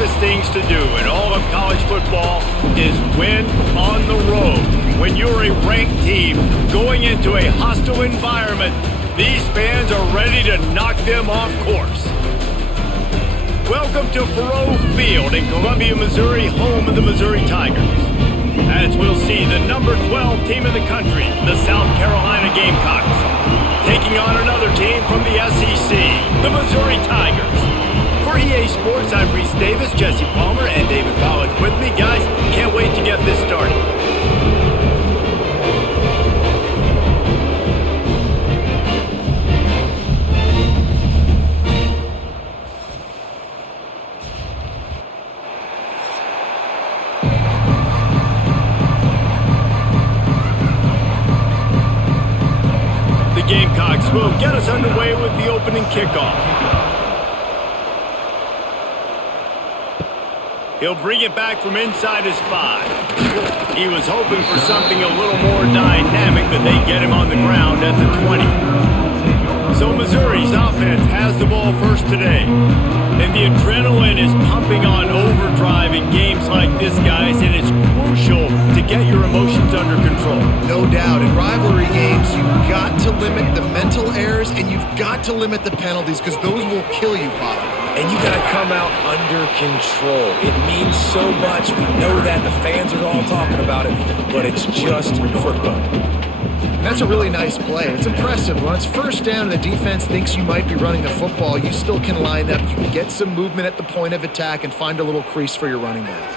toughest things to do in all of college football is win on the road. When you're a ranked team going into a hostile environment, these fans are ready to knock them off course. Welcome to Faurot Field in Columbia, Missouri, home of the Missouri Tigers. As we'll see the number 12 team in the country, the South Carolina Gamecocks, taking on another team from the SEC, the Missouri Tigers. For EA Sports, I'm Reese Davis, Jesse Palmer, and David Pollack with me. Guys, can't wait to get this started. Gamecocks will get us underway with the opening kickoff. He'll bring it back from inside his 5. He was hoping for something a little more dynamic, but they get him on the ground at the 20. So Missouri's offense has the ball first today. And the adrenaline is pumping on overdrive in games like this, guys, and it's crucial to get your emotions under control. No doubt. In rivalry games, you've got to limit the mental errors and you've got to limit the penalties because those will kill you, Bob. And you got to come out under control. It means so much. We know that. The fans are all talking about it, but it's just football. And that's a really nice play. It's impressive. When it's first down and the defense thinks you might be running the football, you still can line up. You can get some movement at the point of attack and find a little crease for your running back.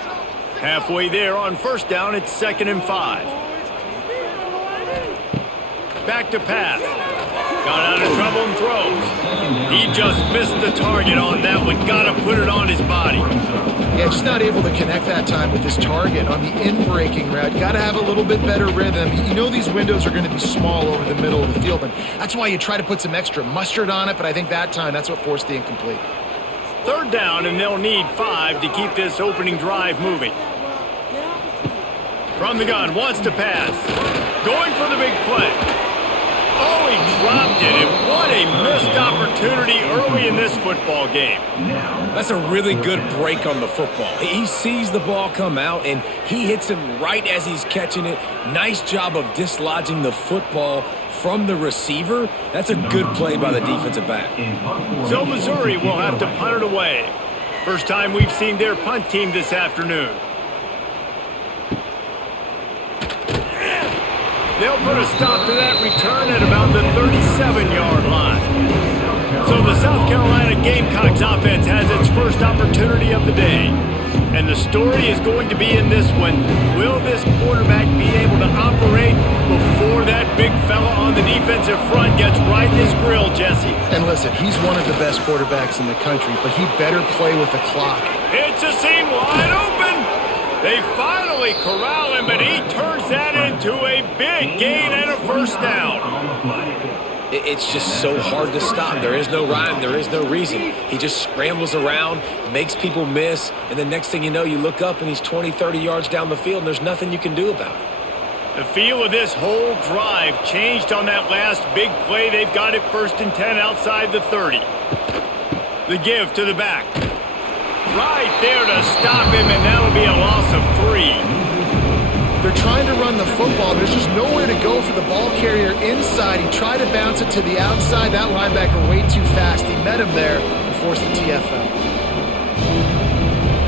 Halfway there on first down, it's 2nd and 5. Back to pass. Got out of trouble and throws. He just missed the target on that one. Got to put it on his body. Yeah, just not able to connect that time with his target on the in-breaking route. You got to have a little bit better rhythm. You know these windows are going to be small over the middle of the field, and that's why you try to put some extra mustard on it, but I think that time that's what forced the incomplete. 3rd down, and they'll need 5 to keep this opening drive moving. From the gun, wants to pass. Going for the big play. Oh, he dropped it, and what a missed opportunity early in this football game. That's a really good break on the football. He sees the ball come out, and he hits him right as he's catching it. Nice job of dislodging the football from the receiver. That's a good play by the defensive back. So Missouri will have to punt it away. First time we've seen their punt team this afternoon. They'll put a stop to that return at about the 37-yard line. So the South Carolina Gamecocks offense has its first opportunity of the day. And the story is going to be in this one. Will this quarterback be able to operate before that big fella on the defensive front gets right in his grill, Jesse? And listen, he's one of the best quarterbacks in the country, but he better play with the clock. It's a seam wide open. They finally corral him, but he turns that into a big gain and a first down. It's just so hard to stop. There is no rhyme. There is no reason. He just scrambles around, makes people miss, and the next thing you know, you look up and he's 20, 30 yards down the field, and there's nothing you can do about it. The feel of this whole drive changed on that last big play. They've got it 1st and 10 outside the 30. The give to the back. Right there to stop him, and that'll be a loss of 3. They're trying to run the football. There's just nowhere to go for the ball carrier inside. He tried to bounce it to the outside. That linebacker way too fast. He met him there and forced the TFL.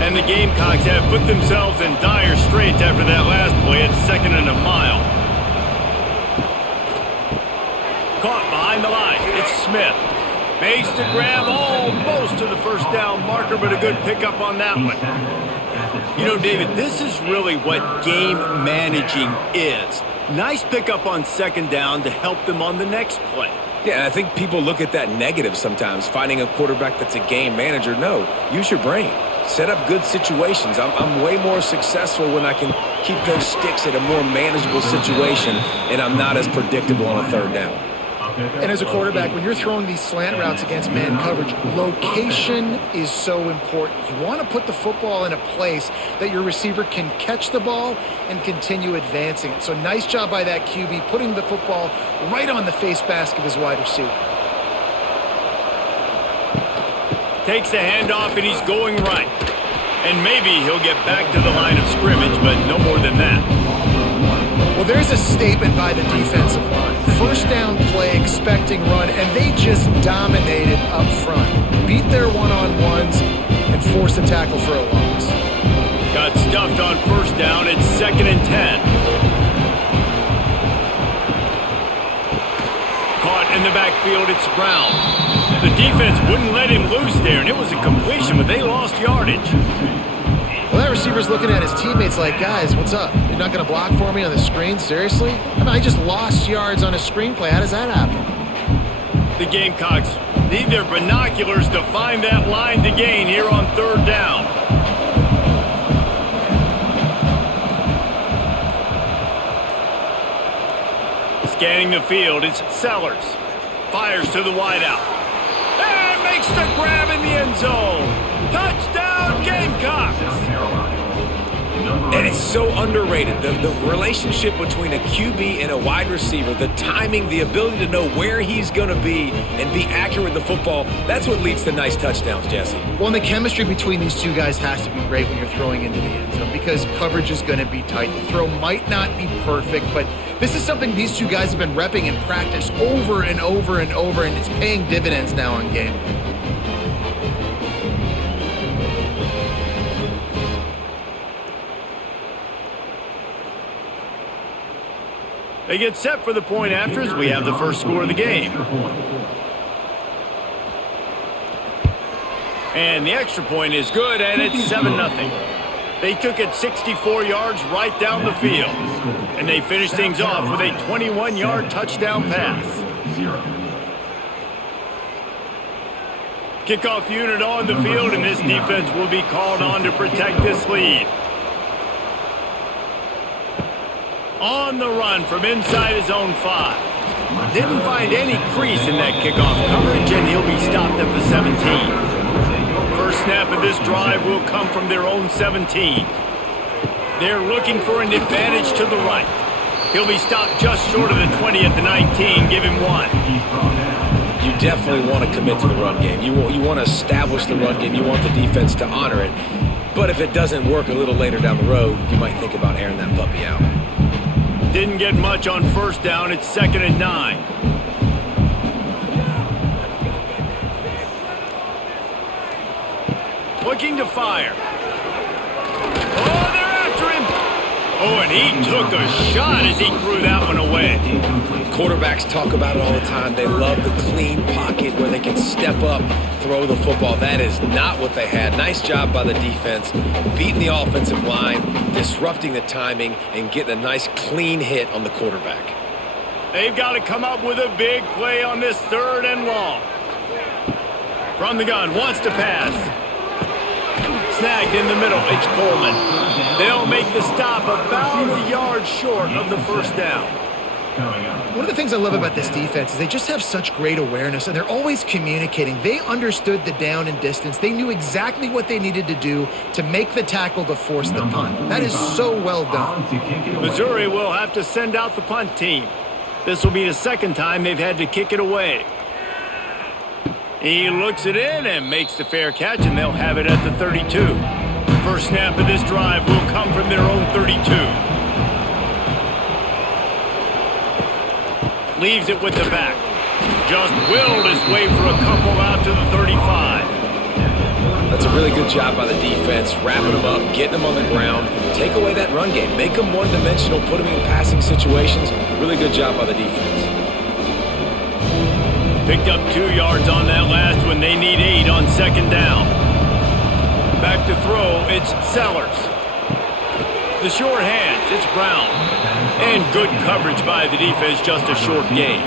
And the Gamecocks have put themselves in dire straits after that last play at 2nd and a mile. Caught behind the line. It's Smith. Makes the grab almost to the first down marker, but a good pickup on that one. You know, David, this is really what game managing is. Nice pickup on 2nd down to help them on the next play. Yeah, I think people look at that negative sometimes, finding a quarterback that's a game manager. No, use your brain. Set up good situations. I'm way more successful when I can keep those sticks at a more manageable situation, and I'm not as predictable on a 3rd down. And as a quarterback, when you're throwing these slant routes against man coverage, location is so important. You want to put the football in a place that your receiver can catch the ball and continue advancing it. So nice job by that QB, putting the football right on the face mask of his wide receiver. Takes the handoff, and he's going right. And maybe he'll get back to the line of scrimmage, but no more than that. Well, there's a statement by the defensive line. First down play, expecting run, and they just dominated up front. Beat their one-on-ones and forced a tackle for a loss. Got stuffed on first down. It's 2nd and 10. Caught in the backfield. It's Brown. The defense wouldn't let him loose there, and it was a completion, but they lost yardage. Well, that receiver's looking at his teammates like, guys, what's up? You're not going to block for me on the screen? Seriously? I mean, I just lost yards on a screenplay. How does that happen? The Gamecocks need their binoculars to find that line to gain here on 3rd down. Scanning the field, it's Sellers. Fires to the wideout. And makes the grab in the end zone. Touchdown, Gamecocks! And it's so underrated. The relationship between a QB and a wide receiver, the timing, the ability to know where he's going to be and be accurate with the football, that's what leads to nice touchdowns, Jesse. Well, and the chemistry between these two guys has to be great when you're throwing into the end zone because coverage is going to be tight. The throw might not be perfect, but this is something these two guys have been repping in practice over and over and over, and it's paying dividends now on game. They get set for the point after as we have the first score of the game. And the extra point is good, and it's 7-0. They took it 64 yards right down the field. And they finished things off with a 21-yard touchdown pass. Kickoff unit on the field, and this defense will be called on to protect this lead. On the run from inside his own 5. Didn't find any crease in that kickoff coverage, and he'll be stopped at the 17. First snap of this drive will come from their own 17. They're looking for an advantage to the right. He'll be stopped just short of the 20 at the 19. Give him 1. You definitely want to commit to the run game. You want to establish the run game. You want the defense to honor it. But if it doesn't work a little later down the road, you might think about airing that puppy out. Didn't get much on first down. It's 2nd and 9. Looking to fire. Oh, they're after him. Oh, and he took a shot as he threw that one away. Quarterbacks talk about it all the time. They love the clean pocket where they can step up, throw the football. That is not what they had. Nice job by the defense, beating the offensive line, disrupting the timing, and getting a nice clean hit on the quarterback. They've got to come up with a big play on this 3rd and long. From the gun, wants to pass. Snagged in the middle, it's Coleman. They'll make the stop about a yard short of the first down. One of the things I love about this defense is they just have such great awareness, and they're always communicating. They understood the down and distance. They knew exactly what they needed to do to make the tackle to force the punt. That is so well done. Missouri will have to send out the punt team. This will be the 2nd time they've had to kick it away. He looks it in and makes the fair catch, and they'll have it at the 32. First snap of this drive will come from their own 32. Leaves it with the back. Just willed his way for a couple out to the 35. That's a really good job by the defense, wrapping them up, getting them on the ground, take away that run game, make them one-dimensional, put them in passing situations. Really good job by the defense. Picked up 2 yards on that last one. They need 8 on 2nd down. Back to throw, it's Sellers. The short hands, it's Brown. And good coverage by the defense, just a short gain.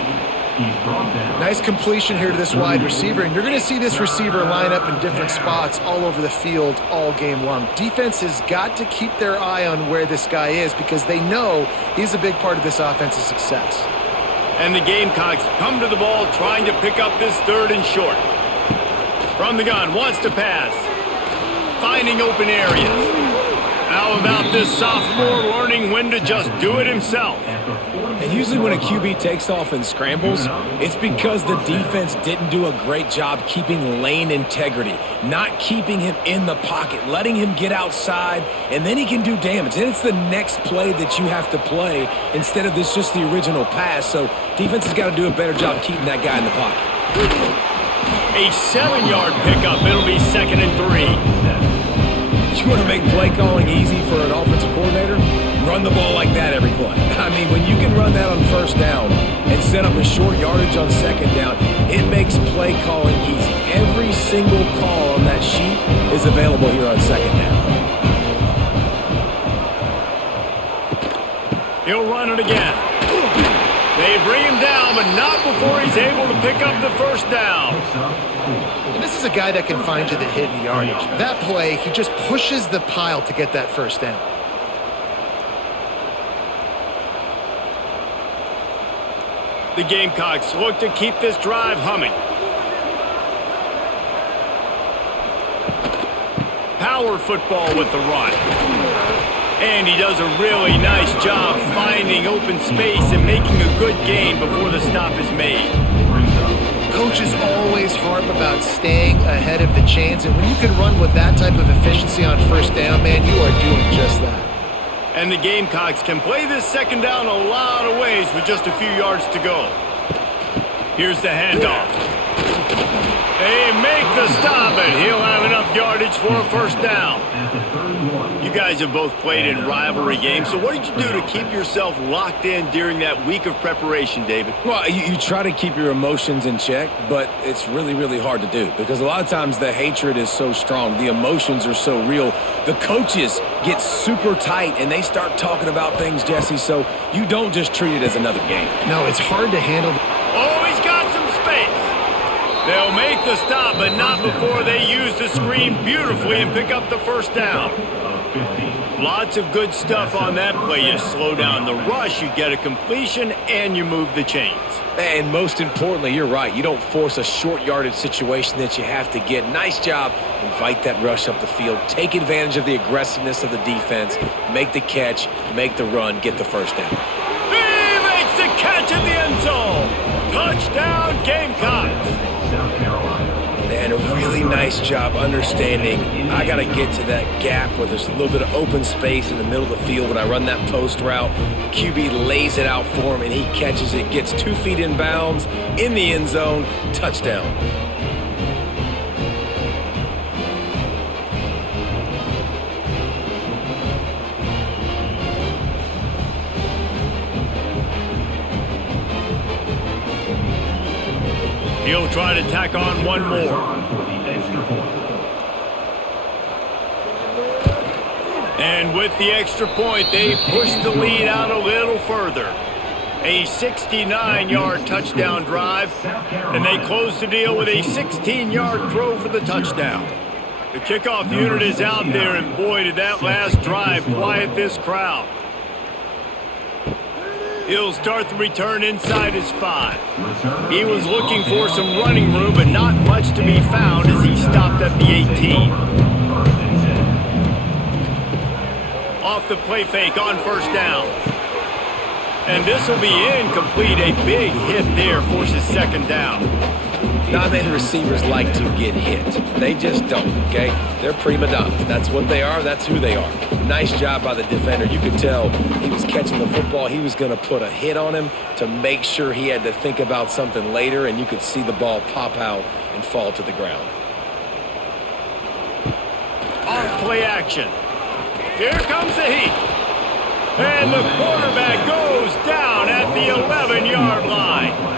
Nice completion here to this wide receiver, and you're going to see this receiver line up in different spots all over the field all game long. Defense has got to keep their eye on where this guy is because they know he's a big part of this offense's success. And the Gamecocks come to the ball trying to pick up this 3rd and short. From the gun, wants to pass. Finding open areas. How about this sophomore learning when to just do it himself? And usually when a QB takes off and scrambles, it's because the defense didn't do a great job keeping lane integrity, not keeping him in the pocket, letting him get outside, and then he can do damage. And it's the next play that you have to play instead of this just the original pass. So defense has got to do a better job keeping that guy in the pocket. A 7-yard pickup. It'll be 2nd and 3. You want to make play calling easy for an offensive coordinator? Run the ball like that every play. I mean, when you can run that on 1st down and set up a short yardage on 2nd down, it makes play calling easy. Every single call on that sheet is available here on 2nd down. He'll run it again. They bring him down, but not before he's able to pick up the 1st down. And this is a guy that can find you the hidden yardage. That play, he just pushes the pile to get that 1st down. The Gamecocks look to keep this drive humming. Power football with the run. And he does a really nice job finding open space and making a good gain before the stop is made. Coaches always harp about staying ahead of the chains, and when you can run with that type of efficiency on 1st down, man, you are doing just that. And the Gamecocks can play this 2nd down a lot of ways with just a few yards to go. Here's the handoff. They make the stop, and he'll have enough yardage for a 1st down. You guys have both played in rivalry games, so what did you do to keep yourself locked in during that week of preparation, David? Well, you try to keep your emotions in check, but it's really, really hard to do because a lot of times the hatred is so strong. The emotions are so real. The coaches get super tight, and they start talking about things, Jesse, so you don't just treat it as another game. No, it's hard to handle. Oh, he's got some space. They'll make the stop, but not before they use the screen beautifully and pick up the 1st down. Lots of good stuff on that play. You slow down the rush, you get a completion, and you move the chains. And most importantly, you're right. You don't force a short yardage situation that you have to get. Nice job. Invite that rush up the field. Take advantage of the aggressiveness of the defense. Make the catch, make the run, get the 1st down. He makes the catch in the end zone. Touchdown, Gamecocks. And a really nice job understanding I got to get to that gap where there's a little bit of open space in the middle of the field when I run that post route. QB lays it out for him, and he catches it, gets 2 feet in bounds, in the end zone, touchdown. He'll try to tack on one more. And with the extra point, they push the lead out a little further. A 69-yard touchdown drive, and they close the deal with a 16-yard throw for the touchdown. The kickoff unit is out there, and boy, did that last drive quiet this crowd. He'll start the return inside his 5. He was looking for some running room, but not much to be found as he stopped at the 18. Off the play fake on 1st down. And this will be incomplete. A big hit there forces 2nd down. Not many receivers like to get hit. They just don't, okay? They're prima donnas. That's what they are. That's who they are. Nice job by the defender. You could tell he was catching the football. He was going to put a hit on him to make sure he had to think about something later, and you could see the ball pop out and fall to the ground. Off play action. Here comes the heat. And the quarterback goes down at the 11-yard line.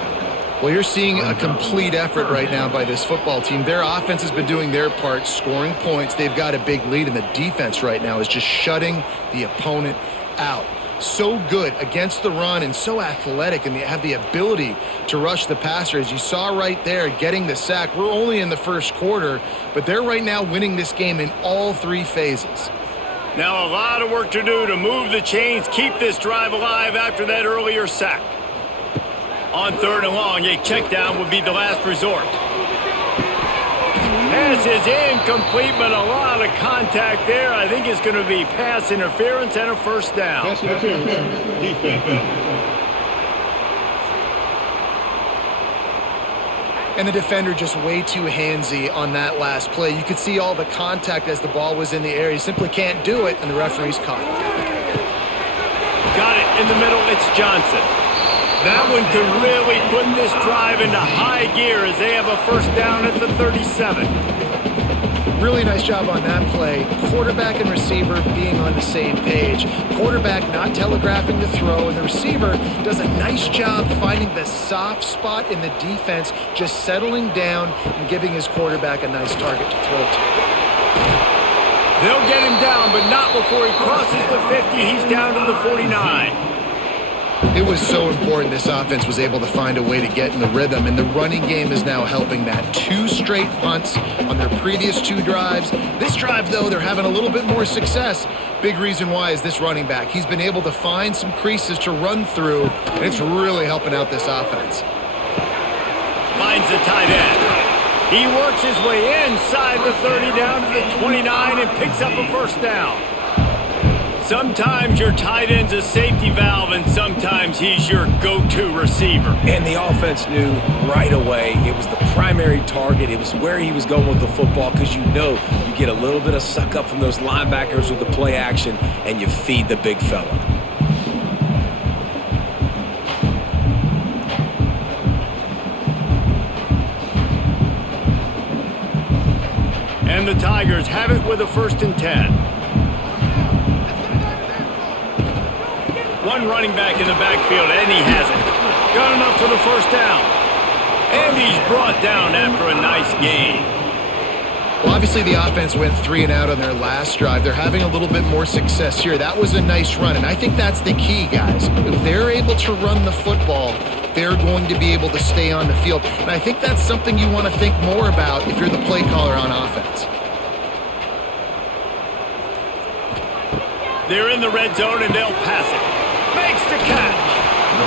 Well, you're seeing a complete effort right now by this football team. Their offense has been doing their part, scoring points. They've got a big lead, and the defense right now is just shutting the opponent out. So good against the run and so athletic, and they have the ability to rush the passer. As you saw right there, getting the sack. We're only in the 1st quarter, but they're right now winning this game in all 3 phases. Now a lot of work to do to move the chains, keep this drive alive after that earlier sack. On 3rd and long, a check down would be the last resort. Pass is incomplete, but a lot of contact there. I think it's going to be pass interference and a first down. Pass interference. Defense. And the defender just way too handsy on that last play. You could see all the contact as the ball was in the air. He simply can't do it, and the referee's caught it. Got it in the middle. It's Johnson. That one could really put this drive into high gear as they have a first down at the 37. Really nice job on that play. Quarterback and receiver being on the same page. Quarterback not telegraphing the throw, and the receiver does a nice job finding the soft spot in the defense, just settling down and giving his quarterback a nice target to throw to. They'll get him down, but not before he crosses the 50. He's down to the 49. It was so important this offense was able to find a way to get in the rhythm, and the running game is now helping that. 2 straight punts on their previous 2 drives. This drive, though, they're having a little bit more success. Big reason why is this running back. He's been able to find some creases to run through, and it's really helping out this offense. Finds the tight end. He works his way inside the 30 down to the 29 and picks up a first down. Sometimes your tight end's a safety valve, and sometimes he's your go-to receiver. And the offense knew right away it was the primary target. It was where he was going with the football, because you know you get a little bit of suck up from those linebackers with the play action, and you feed the big fella. And the Tigers have it with a 1st and 10. One running back in the backfield, and he has it. Got enough for the first down. And he's brought down after a nice gain. Well, obviously the offense went 3 and out on their last drive. They're having a little bit more success here. That was a nice run, and I think that's the key, guys. If they're able to run the football, they're going to be able to stay on the field. And I think that's something you want to think more about if you're the play caller on offense. They're in the red zone, and they'll pass it. Makes the catch.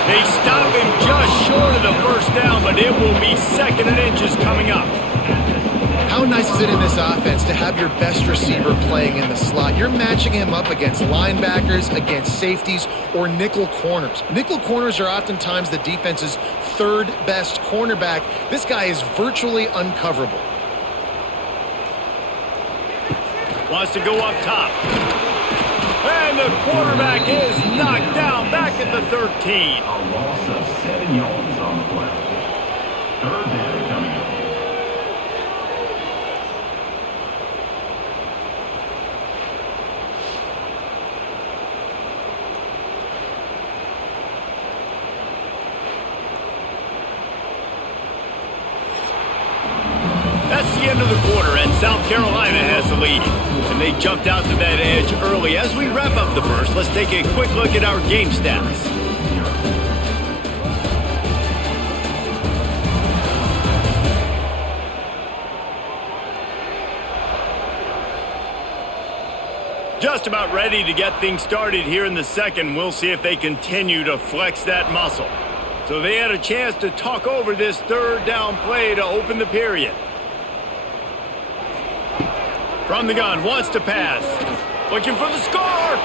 They stop him just short of the first down, but it will be 2nd and inches coming up. How nice is it in this offense to have your best receiver playing in the slot? You're matching him up against linebackers, against safeties, or nickel corners. Nickel corners are oftentimes the defense's 3rd best cornerback. This guy is virtually uncoverable. Wants to go up top. And the quarterback is knocked down back at the 13. A loss of 7 yards on the play. 3rd down coming up. That's the end of the quarter, and South Carolina has the lead. And they jumped out to that edge early. As we wrap up the first, let's take a quick look at our game stats. Just about ready to get things started here in the second. We'll see if they continue to flex that muscle. So they had a chance to talk over this 3rd down play to open the period. From the gun, wants to pass. Looking for the score.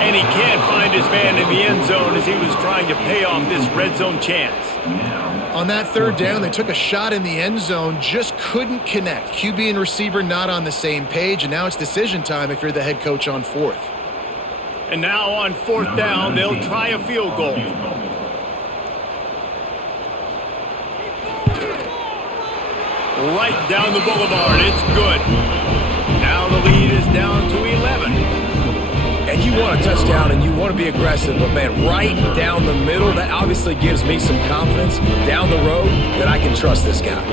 And he can't find his man in the end zone as he was trying to pay off this red zone chance. On that 3rd down, they took a shot in the end zone, just couldn't connect. QB and receiver not on the same page, and now it's decision time if you're the head coach on 4th. And now on 4th down, they'll try a field goal. Right down the boulevard. It's good. Now the lead is down to 11. And you want a touchdown and you want to be aggressive, but man, right down the middle, that obviously gives me some confidence down the road that I can trust this guy.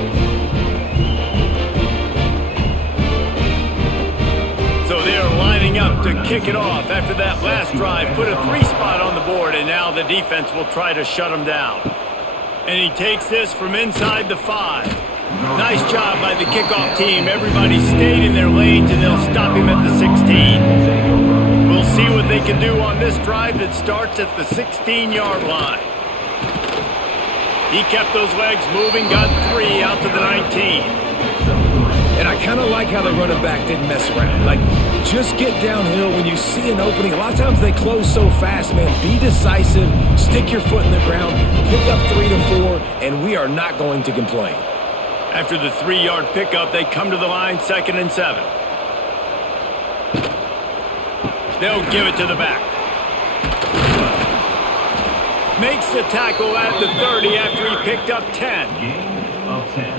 So they're lining up to kick it off after that last drive. Put a 3 spot on the board, and now the defense will try to shut him down. And he takes this from inside the 5. Nice job by the kickoff team. Everybody stayed in their lanes, and they'll stop him at the 16. We'll see what they can do on this drive that starts at the 16-yard line. He kept those legs moving, got 3 out to the 19. And I kind of like how the running back didn't mess around. Like, just get downhill when you see an opening. A lot of times they close so fast, man. Be decisive, stick your foot in the ground, pick up 3 to 4, and we are not going to complain. After the 3-yard pickup, they come to the line, 2nd and 7. They'll give it to the back. Makes the tackle at the 30 after he picked up 10.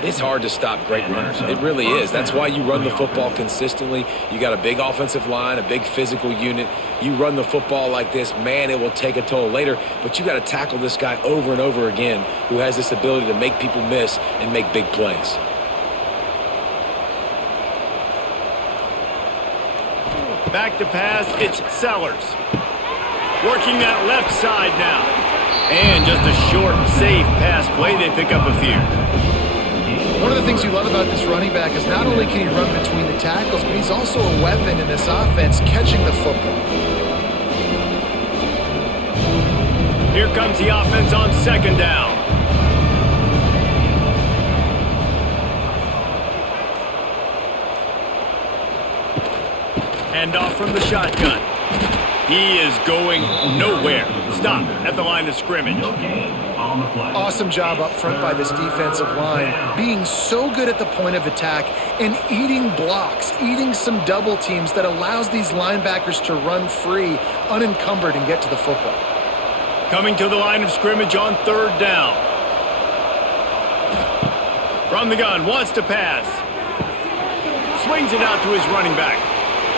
It's hard to stop great runners. It really is. That's why you run the football consistently. You got a big offensive line, a big physical unit. You run the football like this, man, it will take a toll later. But you got to tackle this guy over and over again who has this ability to make people miss and make big plays. Back to pass, it's Sellers. Working that left side now. And just a short, safe pass play. They pick up a few. One of the things you love about this running back is not only can he run between the tackles, but he's also a weapon in this offense, catching the football. Here comes the offense on 2nd down. Hand off from the shotgun. He is going nowhere. Stop at the line of scrimmage. Awesome job up front by this defensive line, being so good at the point of attack and eating blocks, eating some double teams that allows these linebackers to run free, unencumbered, and get to the football. Coming to the line of scrimmage on 3rd down. From the gun, wants to pass. Swings it out to his running back.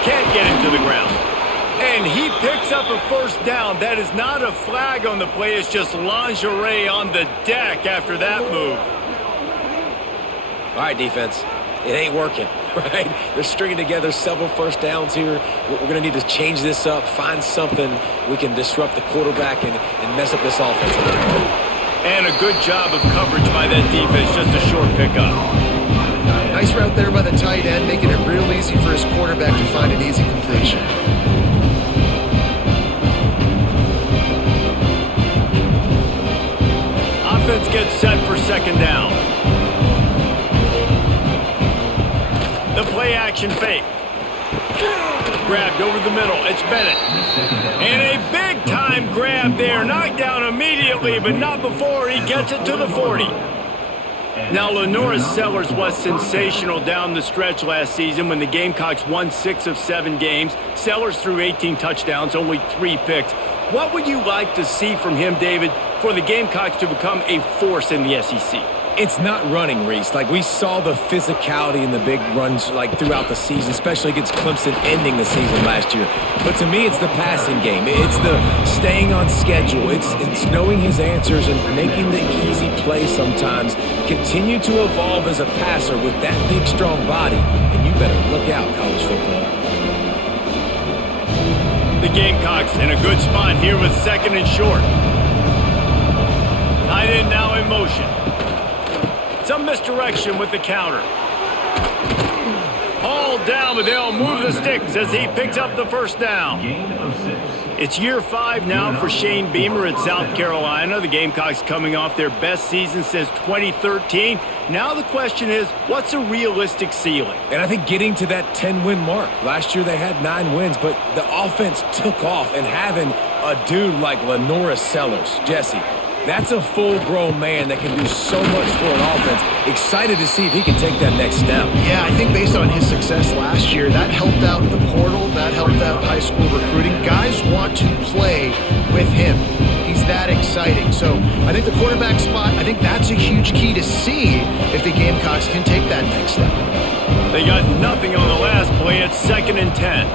Can't get him to the ground. And he picks up a 1st down. That is not a flag on the play. It's just lingerie on the deck after that move. All right, defense. It ain't working, right? They're stringing together several 1st downs here. We're going to need to change this up, find something we can disrupt the quarterback and mess up this offense a little bit. And a good job of coverage by that defense. Just a short pickup. Nice route there by the tight end, making it real easy for his quarterback to find an easy completion. Offense gets set for 2nd down. The play action fake. Grabbed over the middle. It's Bennett. And a big-time grab there. Knocked down immediately, but not before he gets it to the 40. Now, Lenora Sellers was sensational down the stretch last season when the Gamecocks won 6 of 7 games. Sellers threw 18 touchdowns, only 3 picks. What would you like to see from him, David, for the Gamecocks to become a force in the SEC? It's not running, Reese. Like, we saw the physicality in the big runs, like, throughout the season, especially against Clemson ending the season last year. But to me, it's the passing game. It's the staying on schedule. It's knowing his answers and making the easy play sometimes. Continue to evolve as a passer with that big, strong body. And you better look out, college football. The Gamecocks in a good spot here with 2nd and short. Tight end now in motion. Some misdirection with the counter. Hauled down, but they'll move the sticks as he picks up the 1st down. It's year 5 now for Shane Beamer at South Carolina. The Gamecocks coming off their best season since 2013. Now the question is, what's a realistic ceiling? And I think getting to that 10-win mark. Last year they had 9 wins, but the offense took off, and having a dude like Lenora Sellers, Jesse, that's a full-grown man that can do so much for an offense. Excited to see if he can take that next step. Yeah, I think based on his success last year, that helped out the portal, that helped out high school recruiting. Guys want to play with him. He's that exciting. So I think the quarterback spot, I think that's a huge key to see if the Gamecocks can take that next step. They got nothing on the last play. It's 2nd and 10.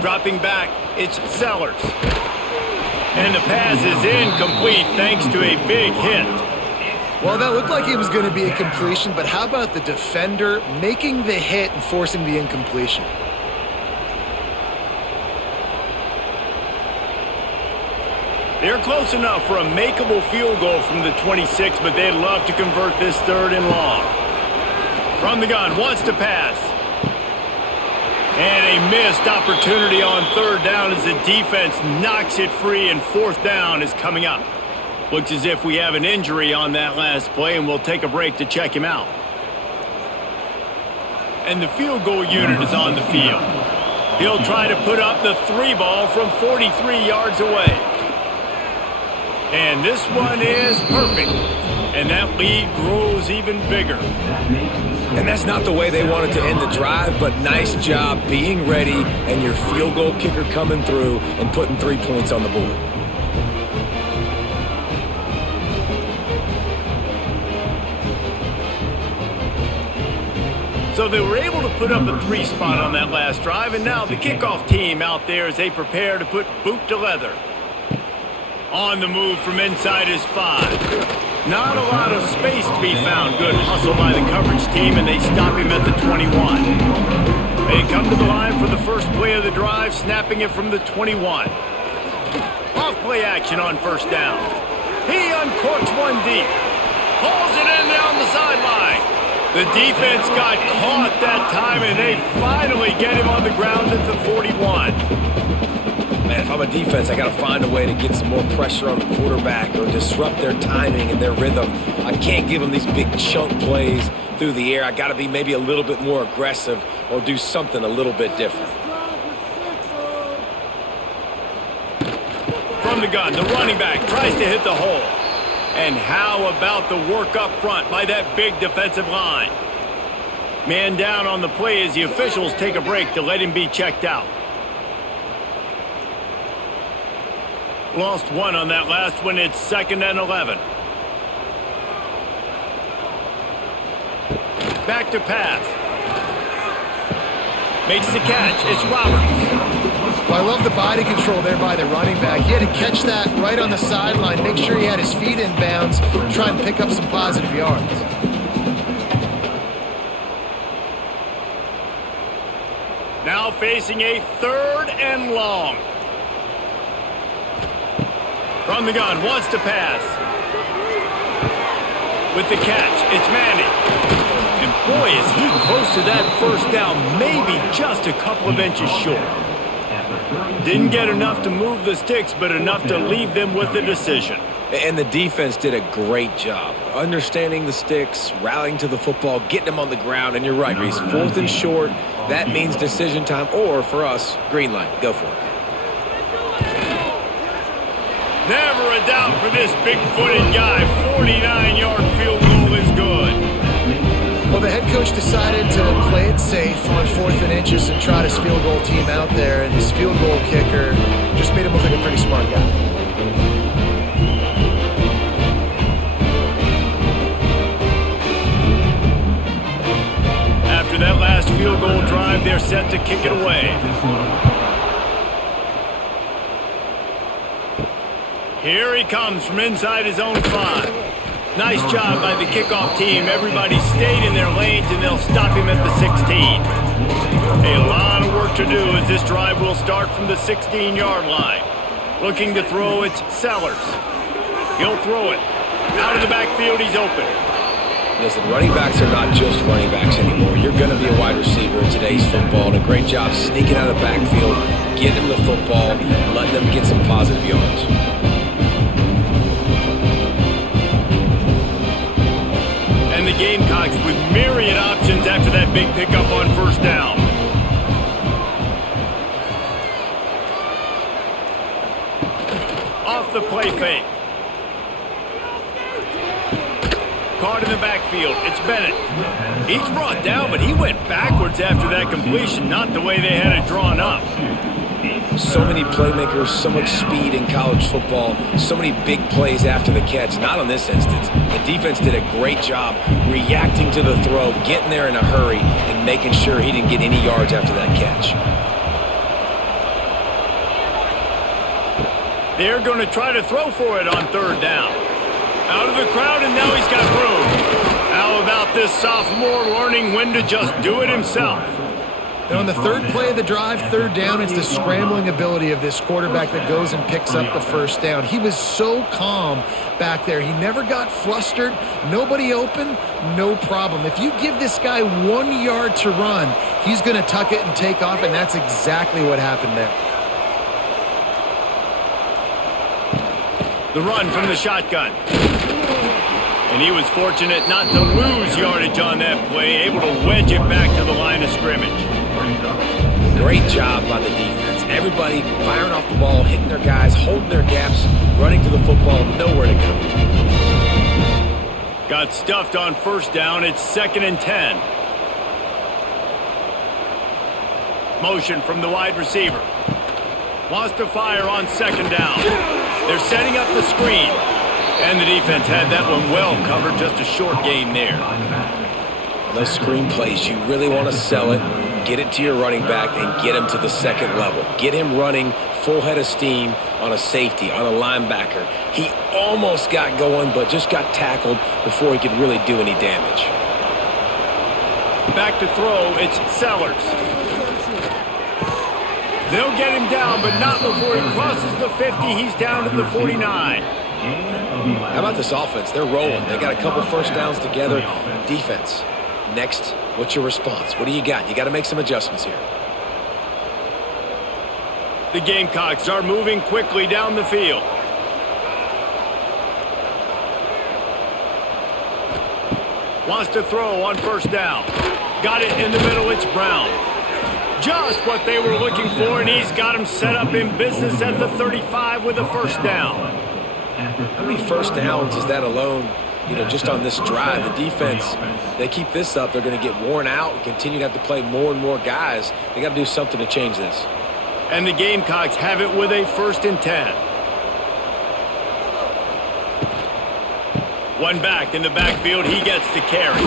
Dropping back, it's Sellers. And the pass is incomplete thanks to a big hit. Well, that looked like it was going to be a completion, but how about the defender making the hit and forcing the incompletion? They're close enough for a makeable field goal from the 26, but they'd love to convert this 3rd and long. From the gun, wants to pass. And a missed opportunity on 3rd down as the defense knocks it free, and 4th down is coming up. Looks as if we have an injury on that last play, and we'll take a break to check him out. and the field goal unit is on the field. He'll try to put up the 3 ball from 43 yards away. And this one is perfect. And that lead grows even bigger. And that's not the way they wanted to end the drive, but nice job being ready and your field goal kicker coming through and putting 3 points on the board. So they were able to put up a 3 spot on that last drive, and now the kickoff team out there as they prepare to put boot to leather. On the move from inside his 5. Not a lot of space to be found. Good hustle by the coverage team, and they stop him at the 21. They come to the line for the first play of the drive, snapping it from the 21. Off play action on first down. He uncorks one deep. Pulls it in down the sideline. The defense got caught that time, and they finally get him on the ground at the 41. Man, if I'm a defense, I got to find a way to get some more pressure on the quarterback or disrupt their timing and their rhythm. I can't give them these big chunk plays through the air. I got to be maybe a little bit more aggressive or do something a little bit different. From the gun, the running back tries to hit the hole. And how about the work up front by that big defensive line? Man down on the play as the officials take a break to let him be checked out. Lost 1 on that last one. It's 2nd and 11. Back to pass. Makes the catch. It's Roberts. Well, I love the body control there by the running back. He had to catch that right on the sideline, make sure he had his feet in bounds, try and pick up some positive yards. Now facing a 3rd and long. From the gun, wants to pass. With the catch, it's Manning. And boy, is he close to that first down, maybe just a couple of inches short. Didn't get enough to move the sticks, but enough to leave them with the decision. And the defense did a great job understanding the sticks, rallying to the football, getting them on the ground. And you're right, Reese, 4th and short, that means decision time, or for us, green light. Go for it. Never a doubt for this big-footed guy. 49-yard field goal is good. Well, the head coach decided to play it safe on 4th and inches and trot his field goal team out there, and his field goal kicker just made him look like a pretty smart guy. After that last field goal drive, they're set to kick it away. Here he comes from inside his own 5. Nice job by the kickoff team. Everybody stayed in their lanes, and they'll stop him at the 16. A lot of work to do as this drive will start from the 16-yard line. Looking to throw, it's Sellers. He'll throw it. Out of the backfield, he's open. Listen, running backs are not just running backs anymore. You're going to be a wide receiver in today's football, and a great job sneaking out of the backfield, getting them the football, and letting them get some positive yards. And the Gamecocks with myriad options after that big pickup on first down. Off the play fake. Caught in the backfield. It's Bennett. He's brought down, but he went backwards after that completion, not the way they had it drawn up. So many playmakers, so much speed in college football, so many big plays after the catch. Not on this instance. The defense did a great job reacting to the throw, getting there in a hurry, and making sure he didn't get any yards after that catch. They're going to try to throw for it on 3rd down. Out of the crowd, and now he's got room. How about this sophomore learning when to just do it himself? And on the 3rd play of the drive, 3rd down, it's the scrambling ability of this quarterback that goes and picks up the first down. He was so calm back there. He never got flustered. Nobody open, no problem. If you give this guy 1 yard to run, he's going to tuck it and take off, and that's exactly what happened there. The run from the shotgun. And he was fortunate not to lose yardage on that play, able to wedge it back to the line of Got stuffed on first down. It's 2nd and 10. Motion from the wide receiver. Wants to fire on 2nd down. They're setting up the screen. And the defense had that one well covered. Just a short gain there. Those screen plays, you really want to sell it, get it to your running back, and get him to the second level. Get him running full head of steam on a safety, on a linebacker. He almost got going, but just got tackled before he could really do any damage. Back to throw, it's Sellers. They'll get him down, but not before he crosses the 50. He's down to the 49. How about this offense? They're rolling. They got a couple first downs together. Defense. Next, what's your response? What do you got? You got to make some adjustments here. The Gamecocks are moving quickly down the field. Wants to throw on first down. Got it in the middle. It's Brown. Just what they were looking for, and he's got him set up in business at the 35 with a first down. How many first downs is that alone? You know, just on this drive, the defense, they keep this up, they're going to get worn out and continue to have to play more and more guys. They got to do something to change this. And the Gamecocks have it with a 1st and 10. One back in the backfield, he gets the carry.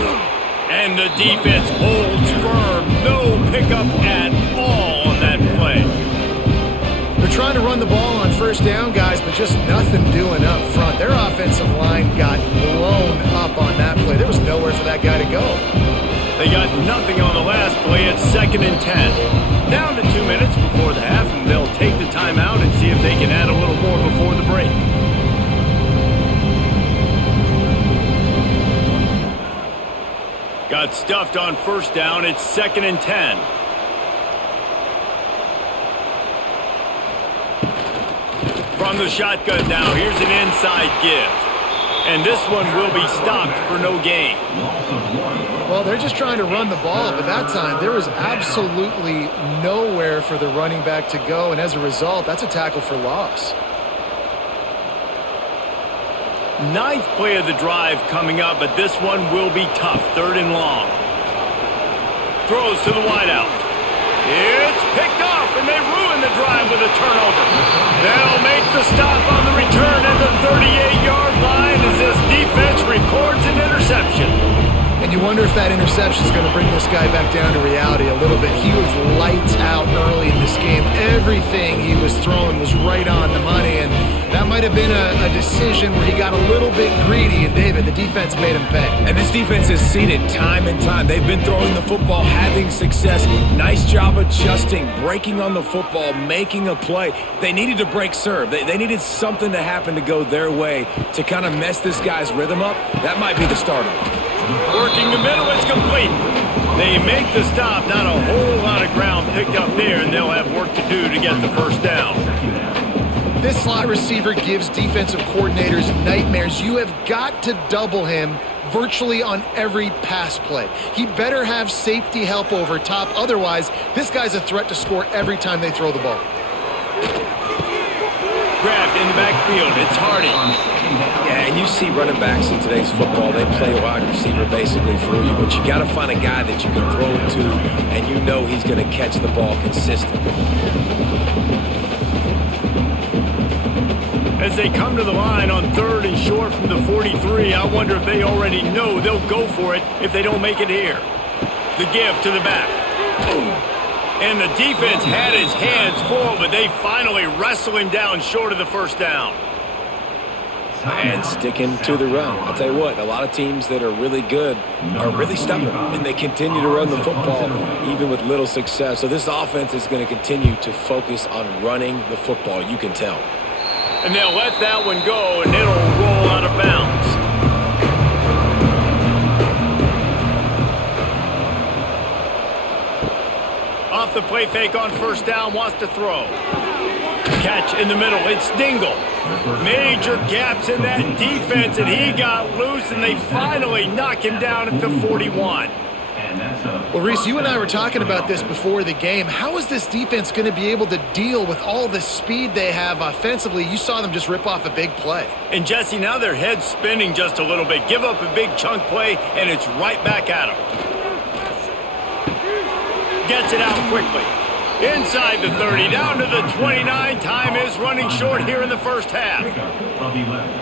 And the defense holds firm. No pickup at all on that play. They're trying to run the ball on first down, guys, but just nothing doing up front. Their offensive line got blown up on that play. There was nowhere for that guy to go. They got nothing on the last play. It's 2nd and 10. Down to 2 minutes before the half, and they'll take the timeout and see if they can add a little more before the break. Got stuffed on first down. It's 2nd and 10. From the shotgun now, here's an inside give. And this one will be stopped for no gain. Well, they're just trying to run the ball, but that time there was absolutely nowhere for the running back to go, and as a result, that's a tackle for loss. 9th play of the drive coming up, but this one will be tough. 3rd and long. Throws to the wideout. It's picked off, and they ruin the drive with a turnover. They'll make the stop on the return at the 38-yard line as this defense records an interception. And you wonder if that interception is going to bring this guy back down to reality a little bit. He was lights out early in this game. Everything he was throwing was right on the money, and that might have been a decision where he got a little bit greedy, and David, the defense made him pay. And this defense has seen it time and time. They've been throwing the football, having success. Nice job adjusting, breaking on the football, making a play. They needed to break serve. They needed something to happen to go their way to kind of mess this guy's rhythm up. That might be the start of it. Working the middle, it's complete. They make the stop. Not a whole lot of ground picked up there, and they'll have work to do to get the first down. This slot receiver gives defensive coordinators nightmares. You have got to double him virtually on every pass play. He better have safety help over top. Otherwise, this guy's a threat to score every time they throw the ball. Grabbed in the backfield. It's Hardy. Yeah, and you see running backs in today's football, they play wide receiver basically for you, but you got to find a guy that you can throw it to, and you know he's going to catch the ball consistently. As they come to the line on 3rd and short from the 43, I wonder if they already know they'll go for it if they don't make it here. The give to the back. And the defense had his hands full, but they finally wrestle him down short of the first down. And sticking to the run. I'll tell you what, a lot of teams that are really good are really stubborn, and they continue to run the football even with little success. So this offense is going to continue to focus on running the football, you can tell. And they'll let that one go, and it'll roll out of bounds. Off the play fake on first down, wants to throw. Catch in the middle, it's Dingle. Major gaps in that defense, and he got loose, and they finally knock him down at the 41. And that's a Well, Reese, you and I were talking about this before the game. How is this defense going to be able to deal with all the speed they have offensively? You saw them just rip off a big play. And Jesse, now their head's spinning just a little bit. Give up a big chunk play, and it's right back at them. Gets it out quickly. Inside the 30, down to the 29. Time is running short here in the first half.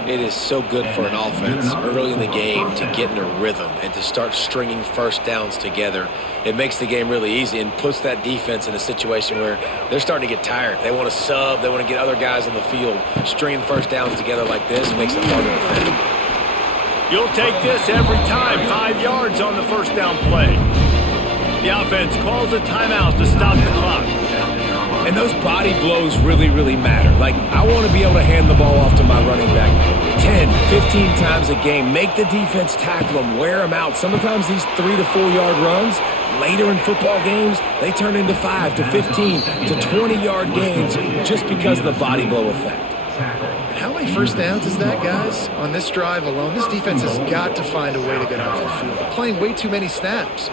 It is so good for an offense early in the game to get in a rhythm and to start stringing first downs together. It makes the game really easy and puts that defense in a situation where they're starting to get tired. They want to sub. They want to get other guys on the field. Stringing first downs together like this makes it harder to defend. You'll take this every time. 5 yards on the first down play. The offense calls a timeout to stop the clock. And those body blows really, really matter. Like, I want to be able to hand the ball off to my running back 10, 15 times a game. Make the defense tackle them, wear them out. Sometimes these 3 to 4 yard runs, later in football games, they turn into 5 to 15 to 20 yard gains just because of the body blow effect. How many first downs is that, guys? On this drive alone, this defense has got to find a way to get off the field. They're playing way too many snaps.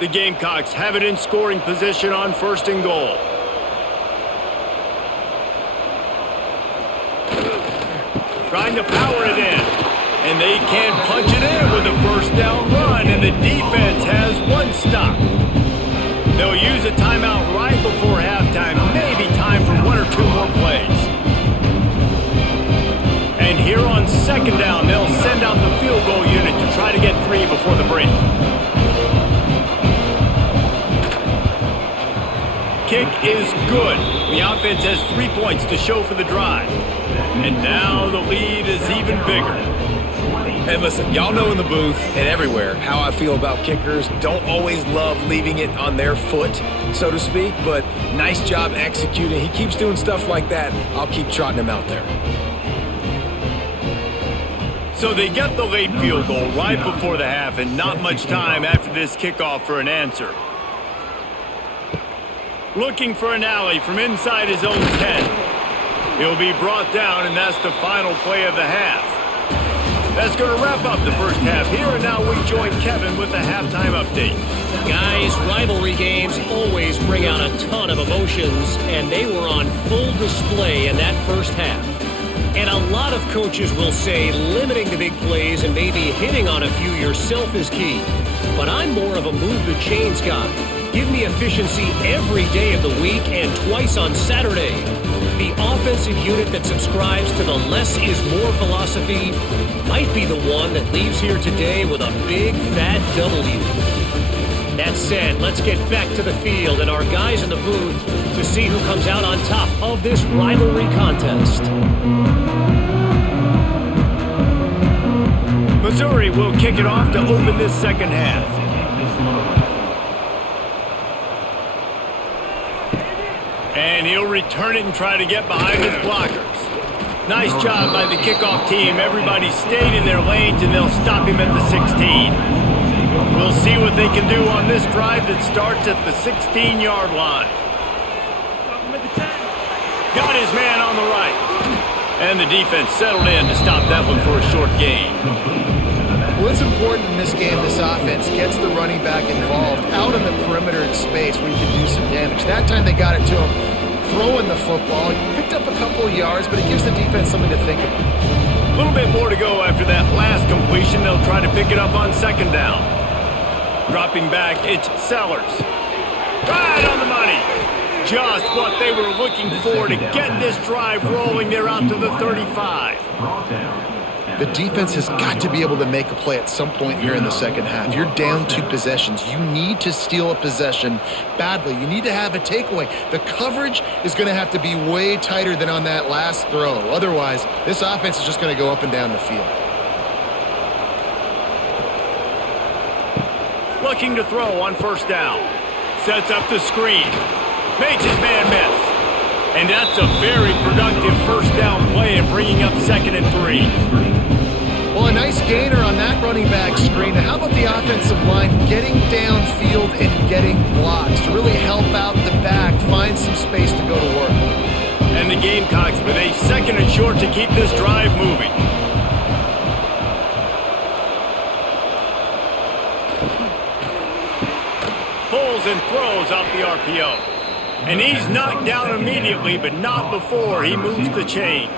The Gamecocks have it in scoring position on 1st and goal. Trying to power it in. And they can punch it in with a first down run, and the defense has one stop. They'll use a timeout right before halftime, maybe time for 1 or 2 more plays. And here on 2nd down, they'll send out the field goal unit to try to get 3 before the break. Kick is good. The offense has 3 points to show for the drive. And now the lead is even bigger. And listen, y'all know in the booth and everywhere how I feel about kickers. Don't always love leaving it on their foot, so to speak, but nice job executing. He keeps doing stuff like that. I'll keep trotting him out there. So they get the late field goal right before the half, and not much time after this kickoff for an answer. Looking for an alley from inside his own 10. He'll be brought down, and that's the final play of the half. That's going to wrap up the first half here, and now we join Kevin with the halftime update. Guys, rivalry games always bring out a ton of emotions, and they were on full display in that first half. And a lot of coaches will say limiting the big plays and maybe hitting on a few yourself is key. But I'm more of a move the chains guy. Give me efficiency every day of the week and twice on Saturday. The offensive unit that subscribes to the less is more philosophy might be the one that leaves here today with a big fat W. That said, let's get back to the field and our guys in the booth to see who comes out on top of this rivalry contest. Missouri will kick it off to open this second half. And he'll return it and try to get behind his blockers. Nice job by the kickoff team. Everybody stayed in their lanes, and they'll stop him at the 16. We'll see what they can do on this drive that starts at the 16-yard line. Got his man on the right. And the defense settled in to stop that one for a short gain. Well, it's important in this game this offense gets the running back involved out in the perimeter in space where you can do some damage. That time they got it to him throwing the football. He picked up a couple of yards, but it gives the defense something to think about. A little bit more to go after that last completion. They'll try to pick it up on 2nd down. Dropping back, it's Sellers. Right on the money. Just what they were looking for to get this drive rolling. They're out to the 35. The defense has got to be able to make a play at some point here in the second half. You're down 2 possessions. You need to steal a possession badly. You need to have a takeaway. The coverage is going to have to be way tighter than on that last throw. Otherwise, this offense is just going to go up and down the field. Looking to throw on 1st down. Sets up the screen. Makes his man miss. And that's a very productive 1st down play and bringing up 2nd and 3. Well, a nice gainer on that running back screen. Now, how about the offensive line getting downfield and getting blocks to really help out the back, find some space to go to work? And the Gamecocks with a 2nd and short to keep this drive moving. Pulls and throws off the RPO. And he's knocked down immediately, but not before he moves the chains.